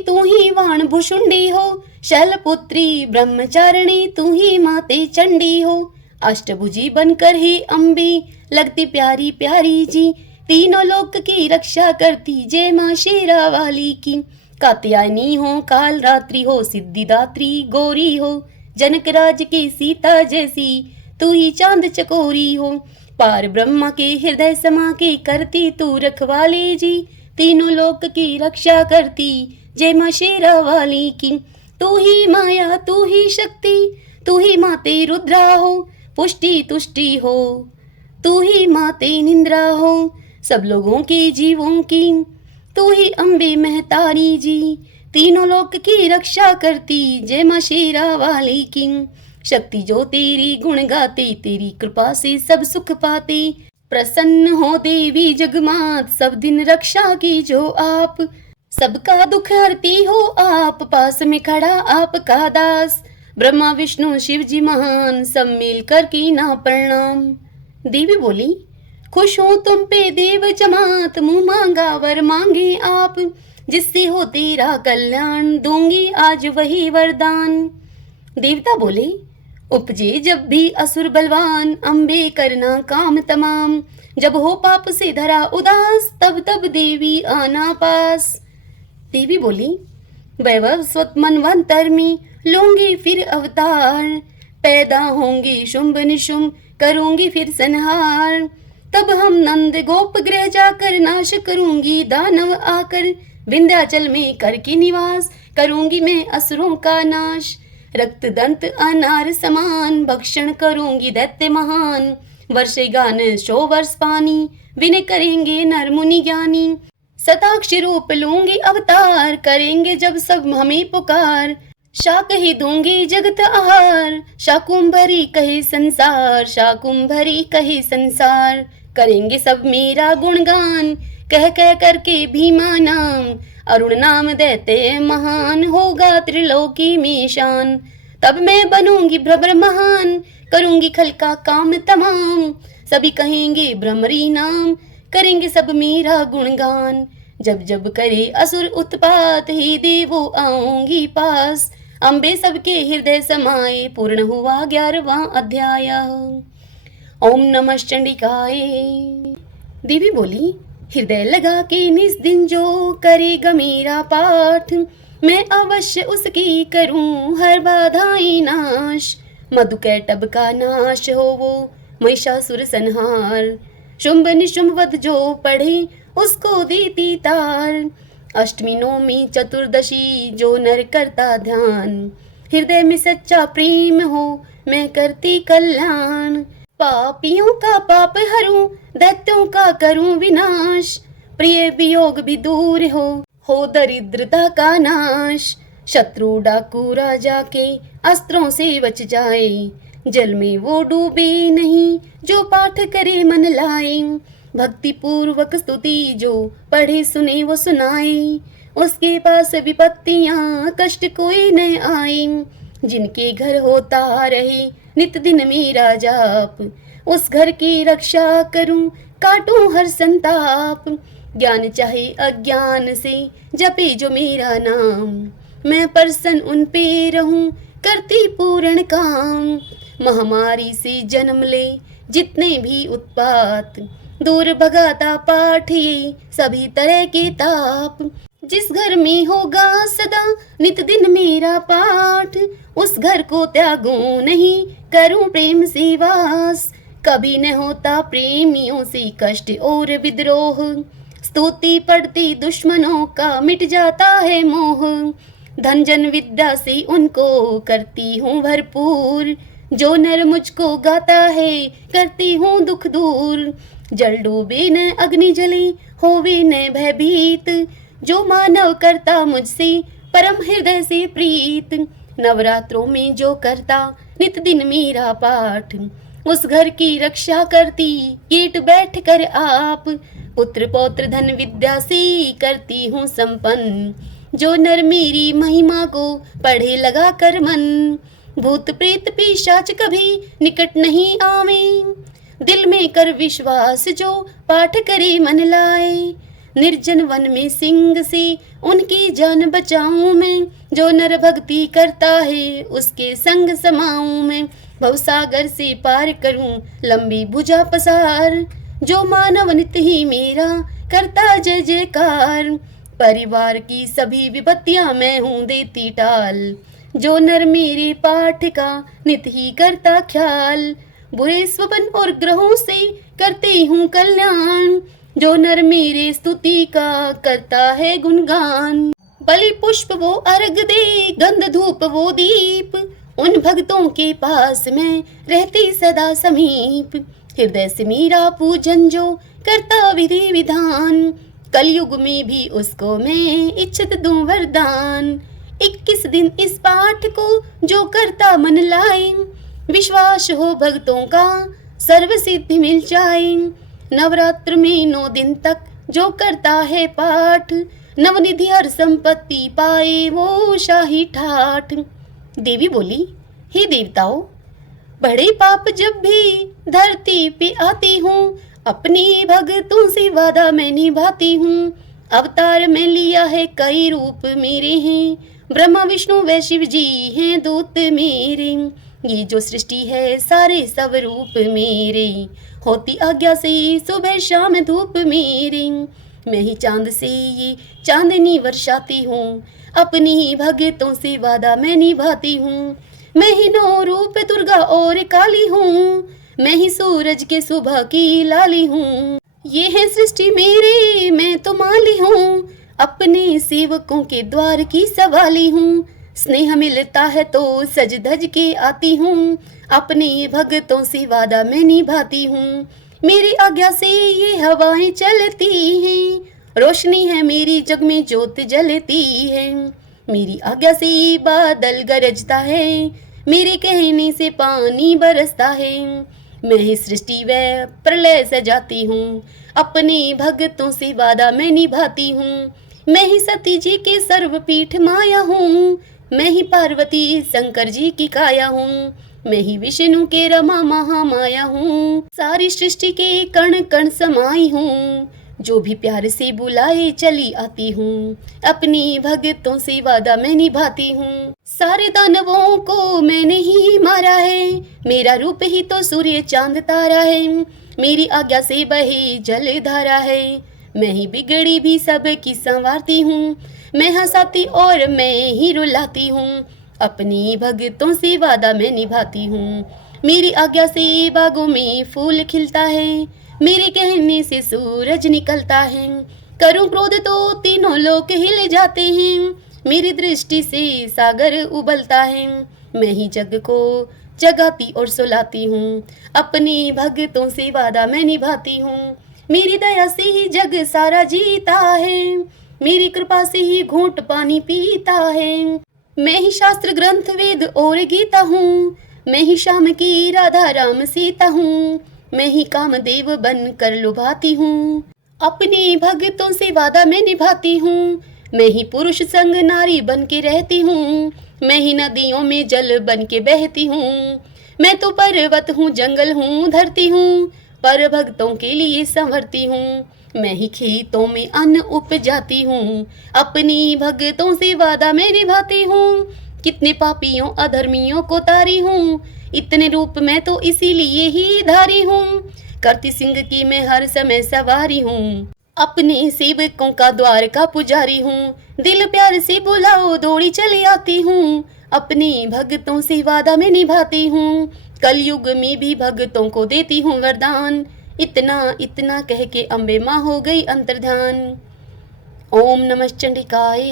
तू ही वाण भुषुंडी हो। शैलपुत्री ब्रह्मचारिणी तू ही माते चंडी हो। अष्टभुजी बनकर ही अम्बे लगती प्यारी प्यारी जी। तीनों लोक की रक्षा करती जय माँ शेरा वाली की। कात्यायनी हो काल रात्रि हो सिद्धिदात्री गौरी हो। जनक राज की सीता जैसी तू ही चांद चकोरी हो। पार ब्रह्मा के हृदय समा के करती तू रखवाली जी। तीनों लोक की रक्षा करती जय माँ शेरा वाली की। तू ही माया तू ही शक्ति तू ही माते रुद्रा हो। पुष्टि तुष्टि हो तू ही माते निंद्रा हो। सब लोगों के जीवों की तू ही अम्बे महतारी जी। तीनों लोक की रक्षा करती जय माँ शेरा वाली की। शक्ति जो तेरी गुण गाते तेरी कृपा से सब सुख पाते। प्रसन्न हो देवी जगमात सब दिन रक्षा की जो आप। सबका दुख हरती हो आप पास में खड़ा आपका दास। ब्रह्मा विष्णु शिव जी महान सब मिलकर की ना प्रणाम। देवी बोली खुश हो तुम पे देव जमात मुँह मांगा वर मांगे आप। जिससे हो तेरा कल्याण दूंगी आज वही वरदान। देवता बोले उपजे जब भी असुर बलवान अम्बे करना काम तमाम। जब हो पाप से धरा उदास तब तब देवी आना पास। देवी बोली वैभव स्वत मनवंतर में लूंगी फिर अवतार। पैदा होंगे शुंभ निशुंभ करूंगी फिर संहार। तब हम नंद गोप गृह जाकर नाश करूंगी दानव आकर। विंध्याचल में करके निवास करूंगी मैं असुरों का नाश। रक्त दंत अनार समान भक्षण करूंगी दैत्य महान। वर्षेगा न 100 वर्ष पानी, विनय करेंगे नर मुनि ज्ञानी। शताक्षी रूप लूंगी अवतार, करेंगे जब सब हमें पुकार। शाक ही दूंगी जगत आहार, शाकुंभरी कहे संसार, शाकुंभरी कहे संसार। करेंगे सब मेरा गुणगान, कह कह करके भीमा नाम। अरुण नाम देते महान, होगा त्रिलोकी में शान। तब मैं बनूंगी भ्रमर महान, करूंगी खल का काम तमाम। सभी कहेंगे भ्रमरी नाम, करेंगे सब मेरा गुणगान। जब जब करे असुर उत्पात, ही देवो आऊंगी पास। अम्बे सबके हृदय समाए, पूर्ण हुआ 11वां अध्याय। ओम नमः चंडिकाय। देवी बोली, हृदय लगा के निस दिन जो करेगा मेरा पाठ, मैं अवश्य उसकी करूं हर बाधाएं नाश। मधुकैटभ का नाश हो वो महिषासुर संहार, शुंभ निशुंभ वध जो पढ़े उसको देती तार। अष्टमी नवमी चतुर्दशी जो नर करता ध्यान, हृदय में सच्चा प्रेम हो मैं करती कल्याण। पापियों का पाप हरूं, दैत्यों का करूं विनाश। प्रिय वियोग भी दूर हो दरिद्रता का नाश। शत्रु डाकू राजा के अस्त्रों से बच जाए, जल में वो डूबे नहीं जो पाठ करे मन लाए। भक्ति पूर्वक स्तुति जो पढ़े सुने वो सुनाए, उसके पास विपत्तियां कष्ट कोई न आए। जिनके घर होता रहे नित दिन मेरा जाप, उस घर की रक्षा करूं काटूं हर संताप। ज्ञान चाहे अज्ञान से जपे जो मेरा नाम, मैं प्रसन्न उन पे रहूं करती पूर्ण काम। महामारी से जन्म ले जितने भी उत्पात, दूर भगाता पाठ ये सभी तरह के ताप। जिस घर में होगा सदा नित दिन मेरा पाठ, उस घर को त्यागूं नहीं करूं प्रेम से वास। कभी न होता प्रेमियों से कष्ट और विद्रोह, स्तुति पढ़ती दुश्मनों का मिट जाता है मोह। धन जन विद्या से उनको करती हूँ भरपूर, जो नर मुझको गाता है करती हूँ दुख दूर। जल डूबे न अग्नि जले होवे न भयभीत, जो मानव करता मुझसे परम हृदय से प्रीत। नवरात्रों में जो करता नित दिन मेरा पाठ, उस घर की रक्षा करती कीट बैठ कर आप। पुत्र पौत्र धन विद्या से करती हूँ संपन्न, जो नर मेरी महिमा को पढ़े लगा कर मन। भूत प्रेत पिशाच कभी निकट नहीं आवे, दिल में कर विश्वास जो पाठ करे मन लाए। निर्जन वन में सिंह से उनकी जान बचाऊं मैं, जो नर भक्ति करता है उसके संग समाऊं मैं। भवसागर से पार करूं लंबी भुजा पसार, जो मानव नित ही मेरा करता जय जयकार। परिवार की सभी विपत्तियां मैं हूँ देती टाल, जो नर मेरे पाठ का नित ही करता ख्याल। बुरे स्वप्न और ग्रहों से करते हूँ कल्याण, जो नर मेरे स्तुति का करता है गुणगान। बलि पुष्प वो अर्घ दे, गंध धूप वो दीप, उन भक्तों के पास मैं रहती सदा समीप। हृदय से मेरा पूजन जो करता विधि विधान, कलयुग में भी उसको मैं इच्छित दूं वरदान। 21 दिन इस पाठ को जो करता मन लाए, विश्वास हो भक्तों का सर्व सिद्धि मिल जाए। नवरात्र में 9 दिन तक जो करता है पाठ, नवनिधि हर संपत्ति पाए वो शाही ठाठ। देवी बोली, हे देवताओं, बड़े पाप जब भी धरती पे आती हूँ, अपनी भक्तों से वादा मैं निभाती हूँ। अवतार में लिया है कई रूप मेरे हैं, ब्रह्मा विष्णु व शिव जी हैं दूत मेरे। ये जो सृष्टि है सारे सब रूप मेरे, होती आज्ञा से सुबह शाम धूप मेरे। मैं ही चांद से ये चांदनी वर्षाती हूँ, अपनी ही भक्तों से वादा मैं निभाती हूँ। मैं ही 9 रूप दुर्गा और काली हूँ, मैं ही सूरज के सुबह की लाली हूँ। ये है सृष्टि मेरे, मैं तो माली हूँ, अपने सेवकों के द्वार की सवाली हूँ। स्नेह मिलता है तो सज धज के आती हूँ, अपने भक्तों से वादा मैं निभाती हूँ। मेरी आज्ञा से ये हवाएं चलती हैं, रोशनी है मेरी जग में ज्योत जलती है। मेरी आज्ञा से बादल गरजता है, मेरे कहने से पानी बरसता है। मैं ही सृष्टि व प्रलय सजाती हूँ, अपने भक्तों से वादा मैं निभाती हूँ। मैं ही सती जी के सर्वपीठ माया हूँ, मैं ही पार्वती शंकर जी की काया हूँ। मैं ही विष्णु के रमा महामाया हूँ, सारी सृष्टि के कण कण समाई हूँ। जो भी प्यार से बुलाए चली आती हूँ, अपनी भक्तों से वादा मैं निभाती हूँ। सारे दानवों को मैंने ही मारा है, मेरा रूप ही तो सूर्य चांद तारा है। मेरी आज्ञा से बही जल धारा है, मैं ही बिगड़ी भी सब की संवारती हूँ। मैं हंसाती और मैं ही रुलाती हूँ, अपनी भक्तों से वादा मैं निभाती हूँ। मेरी आज्ञा से बागों में फूल खिलता है, मेरे कहने से सूरज निकलता है। करूं क्रोध तो तीनों लोक हिल जाते हैं, मेरी दृष्टि से सागर उबलता है। मैं ही जग को जगाती और सुलाती हूँ, अपने भक्तों से वादा मैं निभाती हूँ। मेरी दया से ही जग सारा जीता है, मेरी कृपा से ही घूंट पानी पीता है। मैं ही शास्त्र ग्रंथ वेद और गीता हूँ, मैं ही श्याम की राधा राम सीता हूँ। मैं ही कामदेव बन कर लुभाती हूँ, अपने भक्तों से वादा मैं निभाती हूँ। मैं ही पुरुष संग नारी बन के रहती हूँ, मैं ही नदियों में जल बन के बहती हूँ। मैं तो पर्वत हूँ, जंगल हूँ, धरती हूँ, पर भक्तों के लिए संवरती हूँ। मैं ही खेतों में अन्न उपजाती हूँ, अपनी भक्तों से वादा मैं निभाती हूँ। कितने पापियों अधर्मियों को तारी हूँ, इतने रूप मैं तो इसीलिए ही धारी हूँ। करती सिंह की मैं हर समय सवारी हूँ, अपने सेवकों का द्वार का पुजारी हूँ। दिल प्यार से बुलाओ दौड़ी चली आती हूँ, अपने भक्तों से वादा मैं निभाती हूँ। कलयुग में भी भक्तों को देती हूँ वरदान, इतना इतना कह के अम्बे माँ हो गई अंतर्धान। ओम नमः चंडिकाय।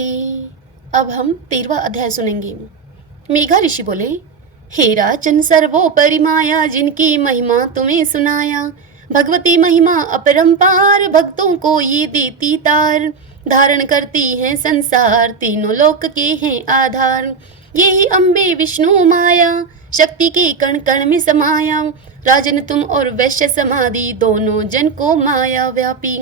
अब हम 13वां अध्याय सुनेंगे। मेघा ऋषि बोले, हे राजन सर्वोपरि माया, जिनकी महिमा तुम्हें सुनाया। भगवती महिमा अपरंपार, भक्तों को ये देती तार। धारण करती हैं संसार, तीनों लोक के हैं आधार। यही अम्बे विष्णु माया, शक्ति के कण कण में समाया। राजन तुम और वैश्य समाधि, दोनों जन को माया व्यापी।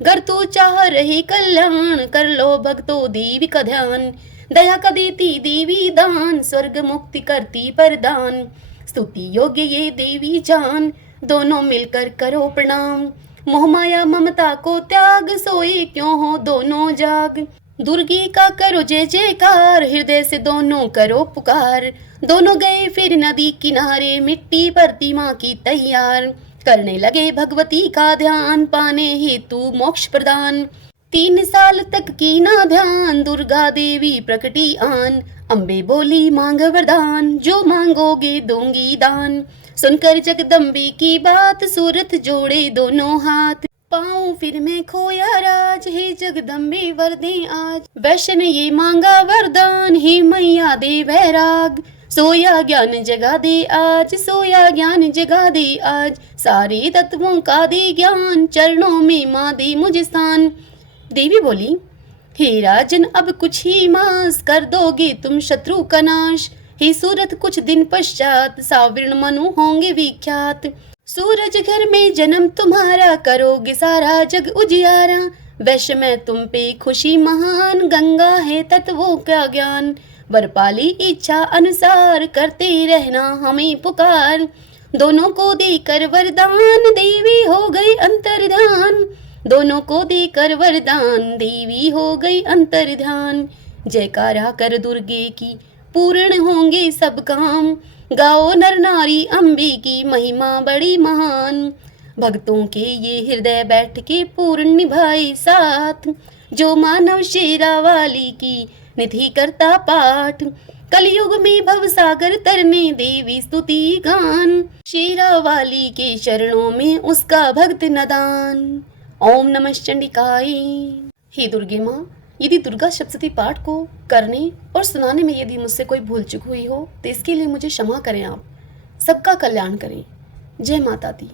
गर तू चाह रही कल्याण, कर लो भक्तों देवी का ध्यान। दया का देती देवी दान, स्वर्ग मुक्ति करती परदान। स्तुति योग्य ये देवी जान, दोनों मिलकर करो प्रणाम। मोह माया ममता को त्याग, सोए क्यों हो दोनों जाग। दुर्गी का करो जय जयकार, हृदय से दोनों करो पुकार। दोनों गए फिर नदी किनारे, मिट्टी प्रतिमा की तैयार। करने लगे भगवती का ध्यान, पाने हेतु मोक्ष प्रदान। 3 साल तक की ना ध्यान, दुर्गा देवी प्रकटी आन। अम्बे बोली मांग वरदान, जो मांगोगे दूंगी दान। सुनकर जगदम्बे की बात, सूरत जोड़े दोनों हाथ। पाऊं फिर मैं खोया राज, हे जगदम्बे वर दे आज। वैश्य ने ये मांगा वरदान, हे मैया दे वैराग। सोया ज्ञान जगा दे आज, सोया ज्ञान जगा दे आज। सारे तत्वों का दे ज्ञान, चरणों में माँ दे मुझे स्थान। देवी बोली, हे राजन अब कुछ ही मास, कर दोगे तुम शत्रु का नाश। हे सूरत कुछ दिन पश्चात, सावर्ण मनु होंगे विख्यात। सूरज घर में जन्म तुम्हारा, करोगे सारा जग उजियारा। वैश्य में तुम पे खुशी महान, गंगा है तत्वों का ज्ञान। वर पाली इच्छा अनुसार, करते रहना हमें पुकार। दोनों को देकर वरदान, देवी हो गई अंतर्ध्यान। दोनों को देकर वरदान, देवी हो गई अंतर्ध्यान। जयकारा कर दुर्गे की, पूर्ण होंगे सब काम। गाओ नर नारी अम्बे की, महिमा बड़ी महान। भक्तों के ये हृदय बैठ के पूर्ण निभाए साथ। जो मानव शेरा वाली की निधि करता पाठ। कलयुग में भव सागर तरने, देवी स्तुति गान। शेरा वाली के चरणों में उसका भक्त नदान। ओम नमः चंडिकाय। हे दुर्गे माँ, यदि दुर्गा सप्तशती पाठ को करने और सुनाने में यदि मुझसे कोई भूल चूक हुई हो तो इसके लिए मुझे क्षमा करें आप। सबका कल्याण करें। जय माता दी।